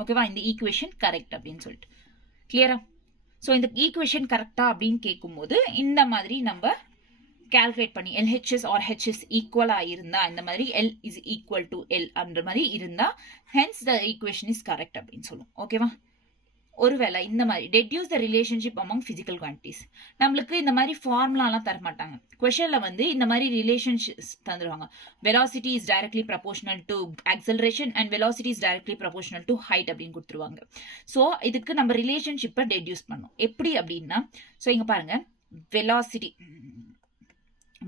ஓகேவா? இந்த ஈக்குவேஷன் கரெக்ட் அப்படின்னு சொல்லிட்டு கிளியரா? ஸோ இந்த ஈக்குவேஷன் கரெக்டா அப்படின்னு கேட்கும்போது இந்த மாதிரி நம்ம கால்குலேட் பண்ணி LHS or HS ஈக்குவலா இருந்தா இந்த மாதிரி L is equal to L அந்த மாதிரி இருந்தா hence the equation is correct அப்படின்னு சொல்லும். ஓகேவா? ஒருவேளை இந்த மாதிரி deduce the relationship among physical quantities. நம்மளுக்கு இந்த மாதிரி ஃபார்முலாலாம் தர மாட்டாங்க. கொஸ்டின்ல வந்து இந்த மாதிரி ரிலேஷன்ஷிப்ஸ் தந்துருவாங்க. velocity is directly proportional to acceleration and velocity is directly proportional to height அப்படின்னு கொடுத்துருவாங்க. ஸோ இதுக்கு நம்ம ரிலேஷன்ஷிப்பை deduce பண்ணோம். எப்படி அப்படின்னா ஸோ இங்க பாருங்க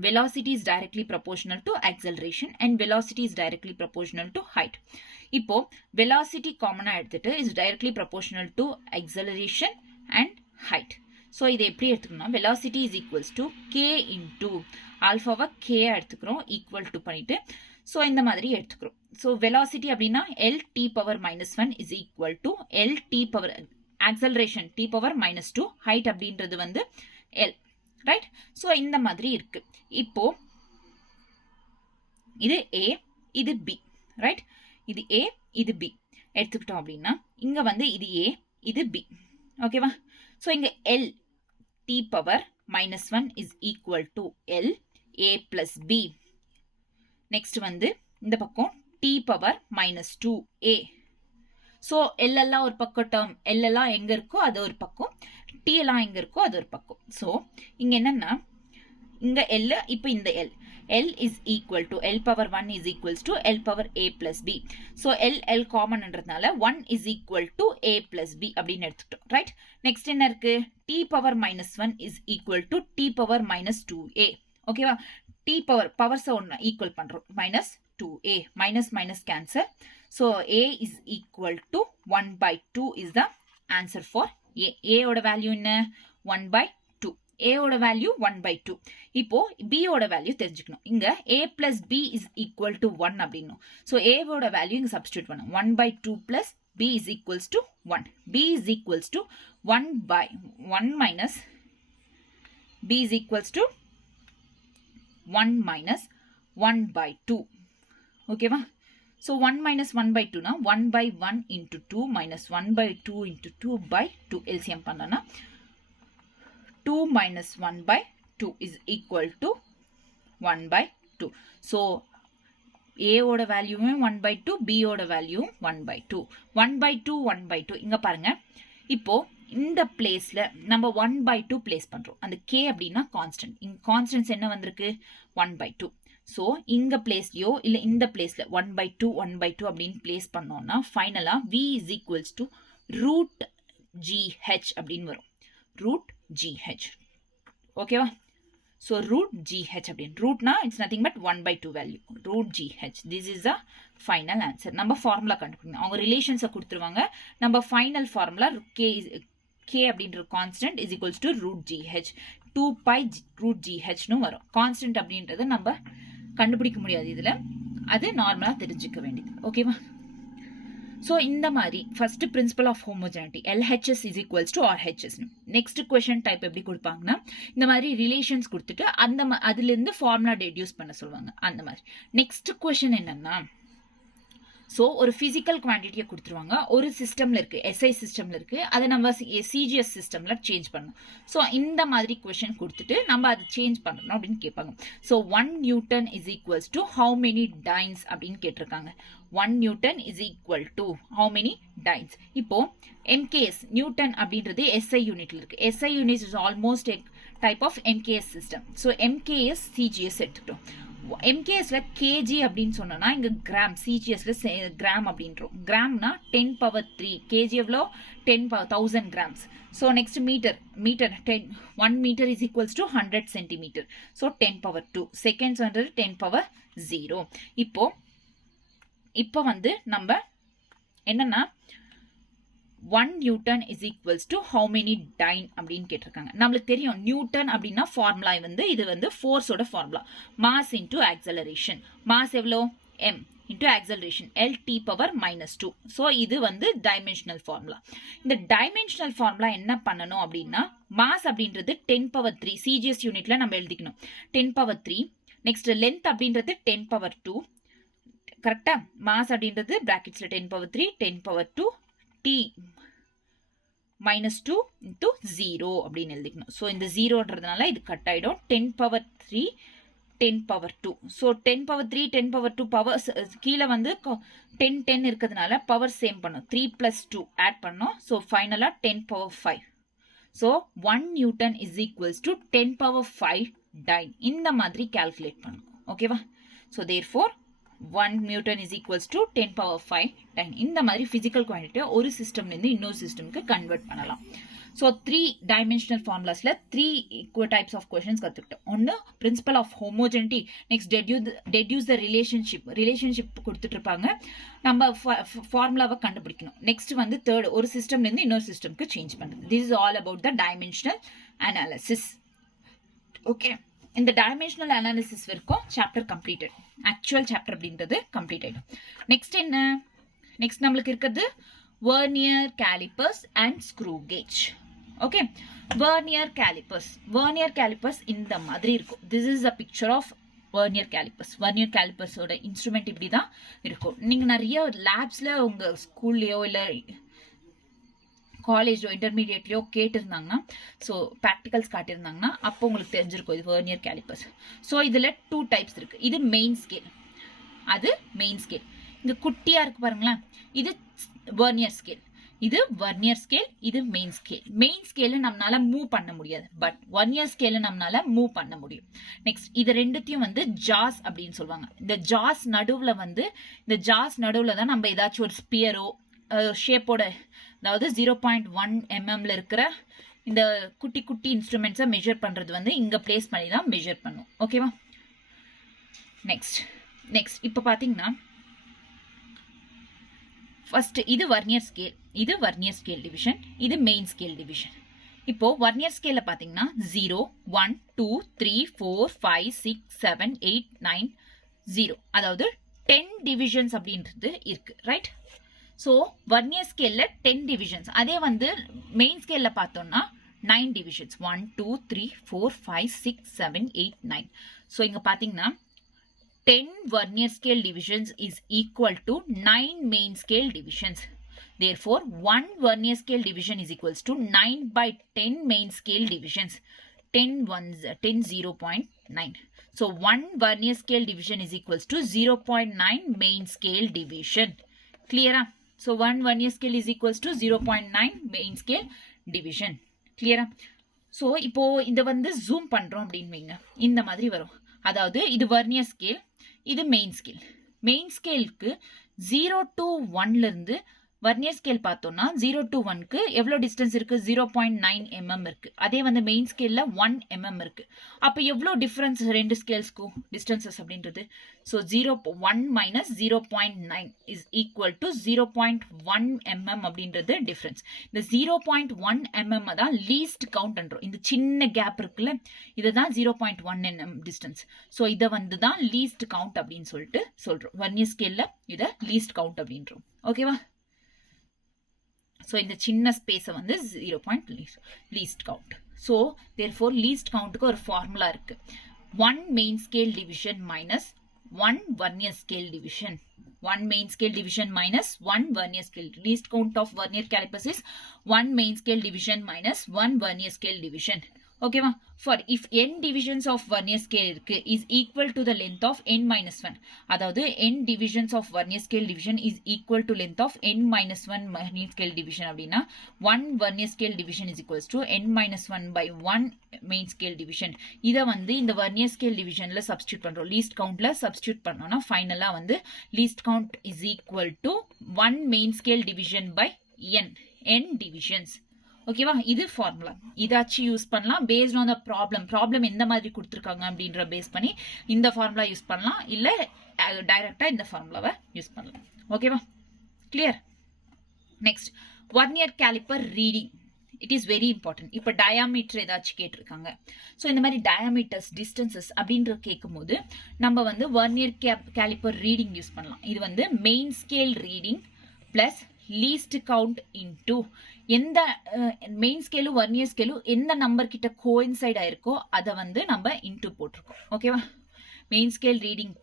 velocity is directly proportional to acceleration and velocity is directly proportional to height. இப்போ velocity காமனா எடுத்துட்டு is directly proportional to acceleration and height. So இதை எப்படி எடுத்துக்கணும்? velocity is equals to k into alpha k எடுத்துக்கிறோம் equal to பண்ணிட்டு so இந்த மாதிரி எடுத்துக்கிறோம். So velocity அப்படின்னா L t power minus 1 is equal to L t power acceleration t power minus 2 height அப்படின்றது வந்து L. ரைட்? ஸோ இந்த மாதிரி இருக்கு. இப்போ இது A இது B. ரைட்? இது A இது B எடுத்துக்கிட்டோம் அப்படின்னா இங்க வந்து இது A இது B. ஓகேவா? ஸோ இங்க L t power minus 1 is equal to L A plus B. Next வந்து இந்த பக்கம் t power minus 2 A. So L எல்லாம் ஒரு பக்கம் டேர்ம் L எல்லாம் எங்க இருக்கோ அது ஒரு பக்கம் t எல்லாம் எங்க இருக்கோ அது ஒரு பக்கம். ஸோ இங்க என்னன்னா இங்க L இப்போ இந்த L is equal to L power 1 is equals to L power A plus B. So L காமன்ன்றதுனால 1 is equal to A plus B அப்படின்னு எடுத்துக்கிட்டோம். ரைட்? நெக்ஸ்ட் என்ன இருக்கு? t power minus 1 is equal to t power minus 2A. ஓகேவா? t power powers ஒன்று equal பண்றோம் minus 2A minus minus cancel. So A is equal to 1 by 2 is the answer for A. A ஓட value என்ன? 1 by 2. A ஓட value 1 by 2. இப்போ B ஓட value தெரிஞ்சுக்கணும். இங்க A plus B is equal to 1 அப்படின்னும். So A ஓட value இங்க சப்ஸ்டியூட் பண்ணும். 1 by 2 plus B is equals to 1. B is equals to 1 by 1 minus B is equals to 1 minus 1 by 2. ஓகேவா? So 1 minus 1 by 2 na 1 by 1 into 2 minus 1 by 2 into 2 by 2 LCM பண்ணனா 2 minus 1 by 2 is equal to 1 by 2. So A ஓட வேல்யூவும் 1 by 2 B ஓட value 1 by 2. 1 by 2 1 by 2 இங்க பாருங்க. இப்போ இந்த பிளேஸ்ல நம்ம 1 by 2 பிளேஸ் பண்றோம். அந்த K அப்படின்னா கான்ஸ்டன்ட். இங்க கான்ஸ்டன்ட்ஸ் என்ன வந்திருக்கு? 1 by 2. ஸோ இங்க பிளேஸ்லயோ இல்ல இந்த பிளேஸ்ல 1 by 2 1 by 2 அப்படின்னு பிளேஸ் பண்ணோம்னா ஃபைனலா V is equals to root GH அப்படின்னு வரும். root GH. ஓகேவா? ஸோ root GH அப்படின்னு ரூட்னா it's nothing but 1 by 2 value. root GH. This is a final answer. நம்ம ஃபார்முலா கண்டுபிடிக்கணும். அவங்க ரிலேஷன்ஸை கொடுத்துருவாங்க. நம்ம ஃபைனல் ஃபார்முலா K அப்படின்ற constant is equals to root GH 2 pi root GHனு வரும். கான்ஸ்டன்ட் அப்படின்றது நம்ம கண்டுபிடிக்க முடியாது இதுல. அது நார்மலா தெரிஞ்சுக்க வேண்டியது. ஓகேவா? ஸோ இந்த மாதிரி first principle of homogeneity LHS is equals to RHS. Next question type எப்படி கொடுப்பாங்கன்னா இந்த மாதிரி ரிலேஷன்ஸ் கொடுத்துட்டு அதுல இருந்து ஃபார்முலா டெடியூஸ் பண்ண சொல்லுவாங்க. அந்த மாதிரி நெக்ஸ்ட் கொஸ்டின் என்னன்னா ஸோ ஒரு ஃபிசிக்கல் குவான்டிட்டியை கொடுத்துருவாங்க. ஒரு சிஸ்டம்ல இருக்கு SI சிஸ்டம்ல இருக்கு. அதை நம்ம CGS சிஸ்டம்ல சேஞ்ச் பண்ணணும். ஸோ இந்த மாதிரி கொஸ்டின் கொடுத்துட்டு நம்ம அதை சேஞ்ச் பண்ணணும் அப்படின்னு கேட்பாங்க. So 1 newton is equals to how many dynes அப்படின்னு கேட்டிருக்காங்க. 1 newton is equal to how many dynes. இப்போ MKS நியூட்டன் அப்படின்றது SI யூனிட்ல இருக்கு. SI unit is almost type of MKS system. So MKS CGS எடுத்துக்கிட்டோம். MKSல kg அப்படின்னு சொன்னோம்னா இங்க கிராம், CGSல கிராம் அப்படின்றோம். கிராம்னா 10 power 3, kg எவ்வளோ 10,000 grams. So next metre 1 metre is equals to 100 centimetre. So 10 power 2 seconds வந்து 10 power 0. இப்போ வந்து நம்ம என்னன்னா 1 newton is equals to how many dyne அப்படின்னு கேட்டிருக்காங்க. நம்மளுக்கு தெரியும் நியூட்டன் அப்படின்னா ஃபார்முலா வந்து இது வந்து ஃபோர்ஸோட formula. Mass into acceleration. Mass எவ்வளோ? m into acceleration LT power minus 2. So இது வந்து டைமென்ஷனல் ஃபார்முலா. இந்த டைமென்ஷனல் ஃபார்முலா என்ன பண்ணணும் அப்படின்னா மாஸ் அப்படின்றது 10 power 3 CGS யூனிட்ல நம்ம எழுதிக்கணும். 10 power 3. நெக்ஸ்ட் லென்த் அப்படின்றது 10 power 2. கரெக்டா? மாஸ் அப்படின்றது பிராக்கெட்ஸ்ல 10 power 3 10 power 2 T -2 into 0 அப்படின்னு எழுதிக்கணும். ஸோ இந்த 0ன்றதுனால இது கட் ஆகிடும். 10 power 3 10 power 2. So 10 power 3 10 power 2 power கீழே வந்து 10 10 இருக்கிறதுனால பவர் சேம் பண்ணும். 3 plus 2 ஆட் பண்ணோம். ஸோ ஃபைனலாக 10 power 5. So 1 Newton is equals to 10 power 5 dyne. இந்த மாதிரி calculate பண்ணும். ஓகேவா? So therefore 1 Newton is equals to 10 power 5 dyne. இந்த மாதிரி physical quantity ஒரு சிஸ்டம்லேருந்து இன்னொரு சிஸ்டம்க்கு கன்வெர்ட் பண்ணலாம். So 3 dimensional formulasல 3 types of questions கற்றுக்கிட்டோம். ஒன்று principle of homogeneity, next deduce the relationship கொடுத்துட்டு இருப்பாங்க, நம்ம ஃபார்முலாவை கண்டுபிடிக்கணும். நெக்ஸ்ட் வந்து தேர்ட் ஒரு சிஸ்டம்லேருந்து இன்னொரு சிஸ்டம்க்கு சேஞ்ச் பண்ணுறது. This is all about the dimensional analysis. Okay, இந்த dimensional analysis வரைக்கும் சாப்டர் கம்ப்ளீட்டட். ஆக்சுவல் சாப்டர் அப்படின்றது கம்ப்ளீட் ஆகிடும். நெக்ஸ்ட் என்ன? நெக்ஸ்ட் நம்மளுக்கு இருக்கிறது vernier calipers and screw gauge. Okay, vernier calipers இந்த மாதிரி இருக்கும். This is a picture of vernier calipers ஓட இன்ஸ்ட்ருமெண்ட் இப்படி தான் இருக்கும். நீங்க நிறைய லேப்ஸ்ல உங்க ஸ்கூல்லையோ இல்லை காலேஜோ இன்டர்மீடியட்லையோ கேட்டிருந்தாங்கன்னா, ஸோ ப்ராக்டிகல்ஸ் காட்டியிருந்தாங்கன்னா அப்போ உங்களுக்கு தெரிஞ்சிருக்கும் இது வெர்னியர் கேலிப்பர்ஸ். ஸோ இதில் 2 டைப்ஸ் இருக்கு. இது மெயின் ஸ்கேல், அது மெயின் ஸ்கேல். இங்கே குட்டியாக இருக்கு பாருங்களேன், இது வெர்னியர் ஸ்கேல். இது வெர்னியர் ஸ்கேல், இது மெயின் ஸ்கேல். மெயின் ஸ்கேல நம்மளால மூவ் பண்ண முடியாது, பட் வெர்னியர் ஸ்கேல நம்மளால மூவ் பண்ண முடியும். நெக்ஸ்ட் இது ரெண்டுத்தையும் வந்து ஜாஸ் அப்படின்னு சொல்லுவாங்க. இந்த ஜாஸ் நடுவில் வந்து இந்த ஜாஸ் நடுவில் தான் நம்ம ஏதாச்சும் ஒரு ஸ்பியரோ ஷேப்போட, அதாவது 0.1 mmல இருக்கிற இந்த குட்டி குட்டி இன்ஸ்ட்ருமெண்ட்ஸை மெஷர் பண்ணுறது வந்து இங்கே பிளேஸ் பண்ணி தான் மெஷர் பண்ணும். ஓகேவா? நெக்ஸ்ட் இப்போ பார்த்தீங்கன்னா ஃபர்ஸ்ட் இது வர்னியர் ஸ்கேல் டிவிஷன், இது மெயின் ஸ்கேல் டிவிஷன். இப்போ வர்னியர் ஸ்கேல பாத்தீங்கன்னா 0 1 2 3 4 5 6 7 8 9 0, அதாவது 10 டிவிஷன்ஸ் அப்படின்றது இருக்கு, ரைட்? ஸோ வர்னியர் ஸ்கேல்ல 10 டிவிஷன்ஸ். அதே வந்து மெயின் ஸ்கேல்ல பார்த்தோம்னா 9 டிவிஷன்ஸ். 1 2 3 4 5 6 7 8 9. ஸோ இங்க பாத்தீங்கன்னா 10 vernier scale divisions is equal to 9 main scale divisions. Therefore, 1 vernier scale division is equals to 9 by 10 main scale divisions. 10 0.9. So, 1 vernier scale division is equals to 0.9 main scale division. Clear? So, 1 vernier scale is equals to 0.9 main scale division. Clear? So, இப்போ இந்த வந்து zoom பண்றோம் அப்படின்னு வைங்க, இந்த மாதிரி வரும். அதாவது இது வெர்னியர் ஸ்கேல், இது மெயின் ஸ்கேலுக்கு 0 to 1ல இருந்து வெர்னியர் ஸ்கேல் பார்த்தோம்னா 0 to 1க்கு எவ்வளோ டிஸ்டன்ஸ் இருக்கு? 0.9 mm இருக்கு. அதே வந்து மெயின் ஸ்கேல்ல 1 mm இருக்கு. அப்போ எவ்வளோ டிஃபரன்ஸ் ரெண்டு ஸ்கேல்ஸ்க்கும் டிஸ்டன்சஸ் அப்படின்றது? So 1 minus 0.9 is equal to 0.1 mm அப்படின்றது டிஃபரன்ஸ். இந்த 0.1 mm தான் லீஸ்ட் கவுண்ட்ன்றோம். இந்த சின்ன கேப் இருக்குல்ல, இதுதான் 0.1 mm டிஸ்டன்ஸ். ஸோ இதை வந்து தான் லீஸ்ட் கவுண்ட் அப்படின்னு சொல்லிட்டு சொல்றோம். வெர்னியர் ஸ்கேல்ல இதை லீஸ்ட் கவுண்ட் அப்படின்றோம். ஓகேவா? So, in the chinna space வந்து 0. least count. So, therefore, least count க்கு ஒரு formula இருக்கு. 1 main scale division minus 1 vernier scale division. 1 main scale division minus 1 vernier scale. Least count of vernier calipers is 1 main scale division minus 1 vernier scale division. Okay, ma? For if n divisions of vernier scale is equal to the length of n minus 1. அதாவது n divisions of vernier scale division is equal to length of n minus 1 vernier scale division அப்படின்னா 1 vernier scale division is equals to n minus 1 by 1 main scale division. இதை வந்து இந்த vernier scale divisionல substitute பண்றோம். least countல substitute பண்ணோம்னா ஃபைனலா வந்து least count is equal to 1 main scale division by n divisions. ஓகேவா? இது ஃபார்முலா. இதாச்சும் யூஸ் பண்ணலாம் பேஸ்ட் ஆன் த ப்ராப்ளம் எந்த மாதிரி கொடுத்துருக்காங்க அப்படின்ற பேஸ் பண்ணி இந்த ஃபார்முலா யூஸ் பண்ணலாம், இல்லை டைரக்டா இந்த ஃபார்முலாவை யூஸ் பண்ணலாம். ஓகேவா? Clear? Next vernier calliper reading. It is very important. இப்போ டயாமீட்டர் ஏதாச்சும் கேட்டிருக்காங்க. ஸோ இந்த மாதிரி டயாமீட்டர்ஸ் டிஸ்டன்சஸ் அப்படின்ற கேட்கும் போது நம்ம வந்து வர்னியர் கேலிப்பர் ரீடிங் யூஸ் பண்ணலாம். இது வந்து main scale reading plus least count into எந்த மெயின் ஸ்கேலும் வர்னியர் ஸ்கேலும் எந்த நம்பர் கிட்ட கோயின்சைட் ஆயிருக்கோ அதை வந்து நம்ம இன்டூ போட்டிருக்கோம். ஓகேவா? Main scale reading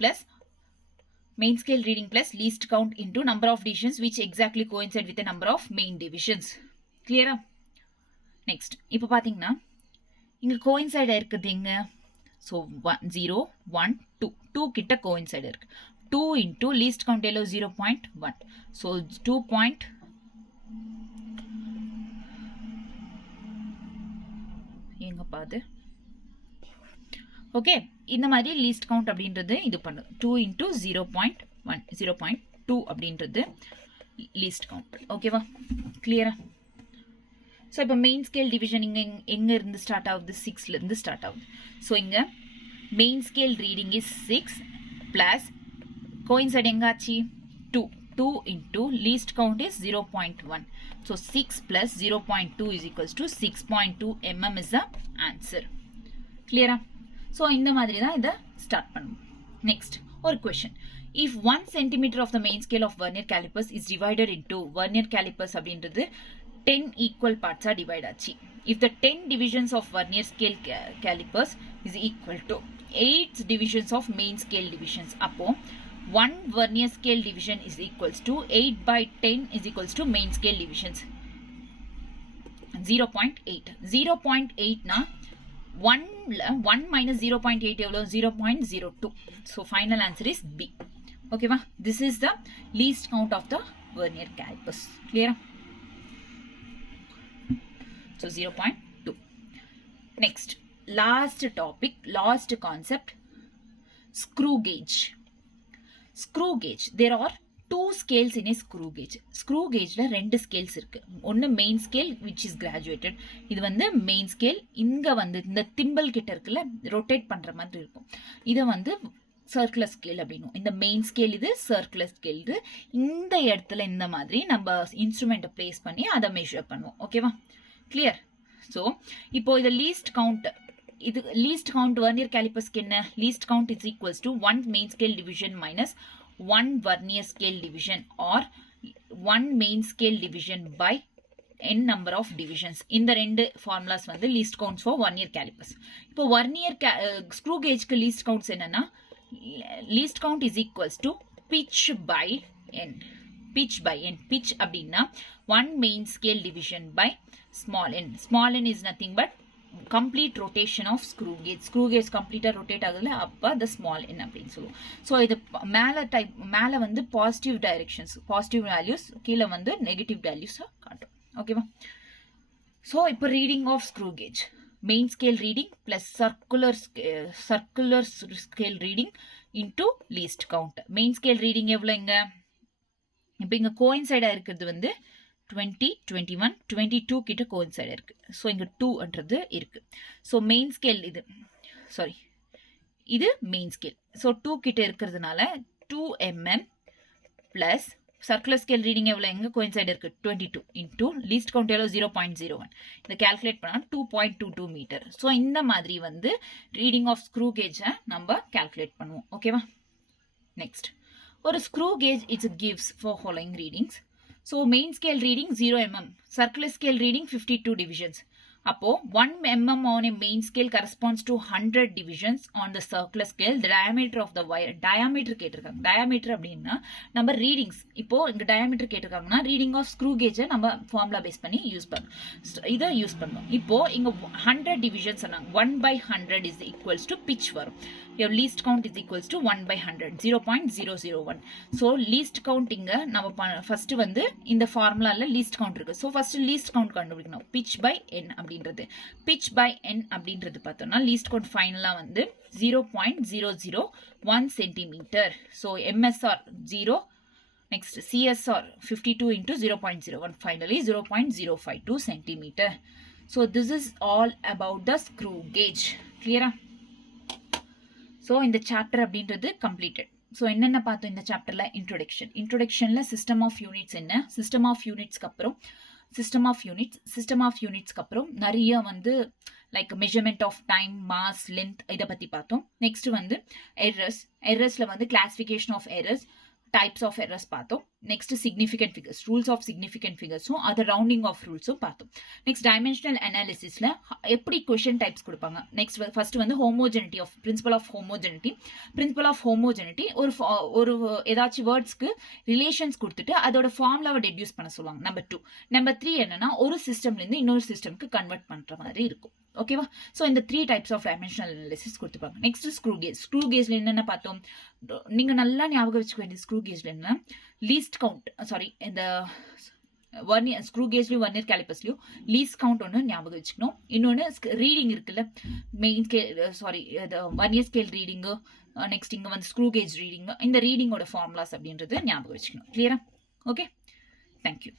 plus least count into number of divisions which exactly coincide with number of main divisions. கிளியரா? நெக்ஸ்ட் இப்போ பார்த்தீங்கன்னா இங்கே கோயின்சைட் இருக்குது எங்க ஸோ 0 1 2 2 கிட்ட கோயின்சைட் இருக்கு 2 இன்டூ லீஸ்ட் கவுண்ட் எவ்வளோ 0.1 ஸோ 2. எங்க பாது ஓகே இந்த மாதிரி லீஸ்ட் கவுண்ட் அப்படின்றது இது பண்ணுது 2 இன்டூ 0.1 0.2 அப்படின்றது லீஸ்ட் கவுண்ட் ஓகேவா கிளியரா ஸோ இப்போ மெயின் ஸ்கேல் டிவிஷன் இங்கே எங்கே இருந்து ஸ்டார்ட் ஆகுது 6லேருந்து ஸ்டார்ட் ஆகுது ஸோ இங்கே main scale reading is 6 plus coincide எங்காச்சு 2 2 into least count is 0.1 so 6 plus 0.2 is equals to 6.2 mm is the answer கிளியரா ஸோ இந்த மாதிரி தான் இதை ஸ்டார்ட் பண்ணுவோம் நெக்ஸ்ட் ஒரு question if 1 centimeter of the main scale of vernier calipers is divided into vernier calipers அப்படின்றது 10 equal parts are divided ஆச்சு if the 10 divisions of vernier scale calipers is equal to 8 divisions of main scale divisions அப்போ 1 vernier scale division is equals to 8 by 10 is equals to main scale divisions 0.8 0.8 na 1 minus 0.8 எவ்வளோ 0.02 so final answer is B okay va this is the least count of the vernier calipers clear so 0.2 next last topic last concept screw gauge screw gauge there are two scales in a screw gauge screw gauge la rendu scales irukku one main scale which is graduated இது வந்து main scale இங்க வந்து இந்த திம்பல் கிட்ட இருக்குல rotate பண்ற மாதிரி இருக்கும் இத வந்து சர்க்குலர் ஸ்கேல் அப்படின்னும் இந்த மெயின் ஸ்கேல் இது சர்க்குலர் ஸ்கேல் இது இந்த இடத்துல இந்த மாதிரி நம்ம இன்ஸ்ட்ருமெண்ட்டை பிளேஸ் பண்ணி அதை மெஷர் பண்ணுவோம் ஓகேவா கிளியர் ஸோ இப்போ இது லீஸ்ட் கவுண்ட் இது லீஸ்ட் கவுண்ட் வெர்னியர் கேலிப்பர்ஸ்க்கு என்ன least count is equals to 1 main scale division minus 1 vernier scale division or 1 main scale division by n number of divisions இந்த ரெண்டு ஃபார்முலாஸ் வந்து least counts for vernier callipers இப்போ vernier screw கேஜ்க்கு least counts என்னன்னா least count is equals to pitch by n pitch by n pitch அப்படின்னா 1 main scale division by small n is nothing but complete rotation of screw gauge complete rotate ஆகுதுல அப்ப the small n அப்படின்னு சொல்லுவோம் so இது மேல வந்து positive directions positive values கீழே வந்து negative values காட்டும் ஓகேவா ஸோ இப்போ reading of screw gauge main scale reading plus circular scale reading into least count main scale reading எவ்வளோ இங்க இப்போ இங்க கோயின்சைடா இருக்கிறது வந்து 20 21 22 கிட்ட கோயின்சைடா இருக்கு ஸோ இங்க 2ன்றது இருக்கு ஸோ மெயின் ஸ்கேல் இது சாரி இது மெயின் ஸ்கேல் ஸோ 2 கிட்ட இருக்கிறதுனால 2 mm plus circular scale reading எவ்வளோ எங்கே கோயின்சைடு இருக்குது 22 இன்டூ லீஸ்ட் கவுண்ட் எவ்வளோ 0.01 இதை கேல்குலேட் பண்ணால் 2.22 மீட்டர் ஸோ இந்த மாதிரி வந்து ரீடிங் ஆஃப் ஸ்க்ரூ கேஜை நம்ம கேல்குலேட் பண்ணுவோம் ஓகேவா நெக்ஸ்ட் ஒரு screw gauge it's gives for following readings so main scale reading 0 mm circular scale reading 52 divisions அப்போ 1 mm on a main scale corresponds to 100 divisions on the circular scale the diameter of the wire diameter கேட்டிருக்காங்க diameter அப்படின்னா நம்ம readings இப்போ இங்க diameter கேட்டிருக்காங்கன்னா reading of screw கேஜை நம்ம formula base பண்ணி use பண்ணுவோம் இதை யூஸ் பண்ணுவோம் இப்போ இங்க 100 divisions சொன்னாங்க 1 by 100 is equals to pitch வரும் your least count is equals to 1 by 100 0.001 so least count இங்க நம்ம ஃபர்ஸ்ட் வந்து இந்த ஃபார்முலால least count இருக்கு so first least count கண்டுபிடிக்கணும் pitch by n அப்படின்றது pitch by n அப்படின்றது பார்த்தோம்னா least count ஃபைனலா வந்து 0.001 centimeter so MSR 0 next CSR 52 into 0.01 finally 0.052 centimeter so this is all about the screw gauge clear so இந்த chapter அப்படின்றது completed so என்னென்ன பார்த்தோம் இந்த சாப்டரில் இன்ட்ரொடக்ஷனில் சிஸ்டம் ஆஃப் யூனிட்ஸ் என்ன சிஸ்டம் ஆஃப் யூனிட்ஸ்க்கு அப்புறம் நிறைய வந்து like measurement of time mass length இதை பற்றி பார்த்தோம் நெக்ஸ்ட் வந்து எரர்ஸில் வந்து classification of errors types of errors பார்த்தோம் next significant figures, rules of significant ஃபிகர்ஸும் அது ரவுண்டிங் ஆஃப் ரூல்ஸும் பார்த்தோம். நெக்ஸ்ட் டைமென்ஷனல் அனாலிசிஸில் எப்படி கொஷின் டைப்ஸ் கொடுப்பாங்க. நெக்ஸ்ட் ஃபர்ஸ்ட் வந்து homogeneity of principal of homogeneity. Principle of homogeneity ஒரு ஏதாச்சும் வேர்ட்ஸ்க்கு ரிலேஷன்ஸ் கொடுத்துட்டு அதோட ஃபார்முலாவை டெடியூஸ் பண்ண சொல்லுவாங்க. நம்பர் 2. நம்பர் 3 என்னன்னா ஒரு சிஸ்டம்லேருந்து இன்னொரு சிஸ்டம்க்கு கன்வெர்ட் பண்ணுற மாதிரி இருக்கும். ஓகேவா? ஸோ இந்த 3 டைப்ஸ் ஆஃப் டைமென்ஷனல் அனாலிசிஸ் கொடுத்துப்பாங்க. Next screw gauge. ஸ்க்ரூ கேஜ்ல என்னென்ன பார்த்தோம்? நீங்க நல்லா ஞாபகம் வச்சுக்க வேண்டிய ஸ்க்ரூ கேஜ்ல என்ன, லீஸ்ட் கவுண்ட், சாரி இந்த ஸ்க்ரூ கேஜ்லயும் வர்னியர் கேலிப்பர்ஸ்லயும் லீஸ்ட் கவுண்ட் ஒன்று ஞாபகம் வச்சுக்கணும். இன்னொன்று ரீடிங் இருக்குல்ல, main scale, sorry vernier scale reading, next இங்கே வந்து ஸ்க்ரூ கேஜ் ரீடிங், இந்த ரீடிங்கோட ஃபார்முலாஸ் அப்படின்றது ஞாபகம் வச்சுக்கணும். கிளியரா? Okay, thank you.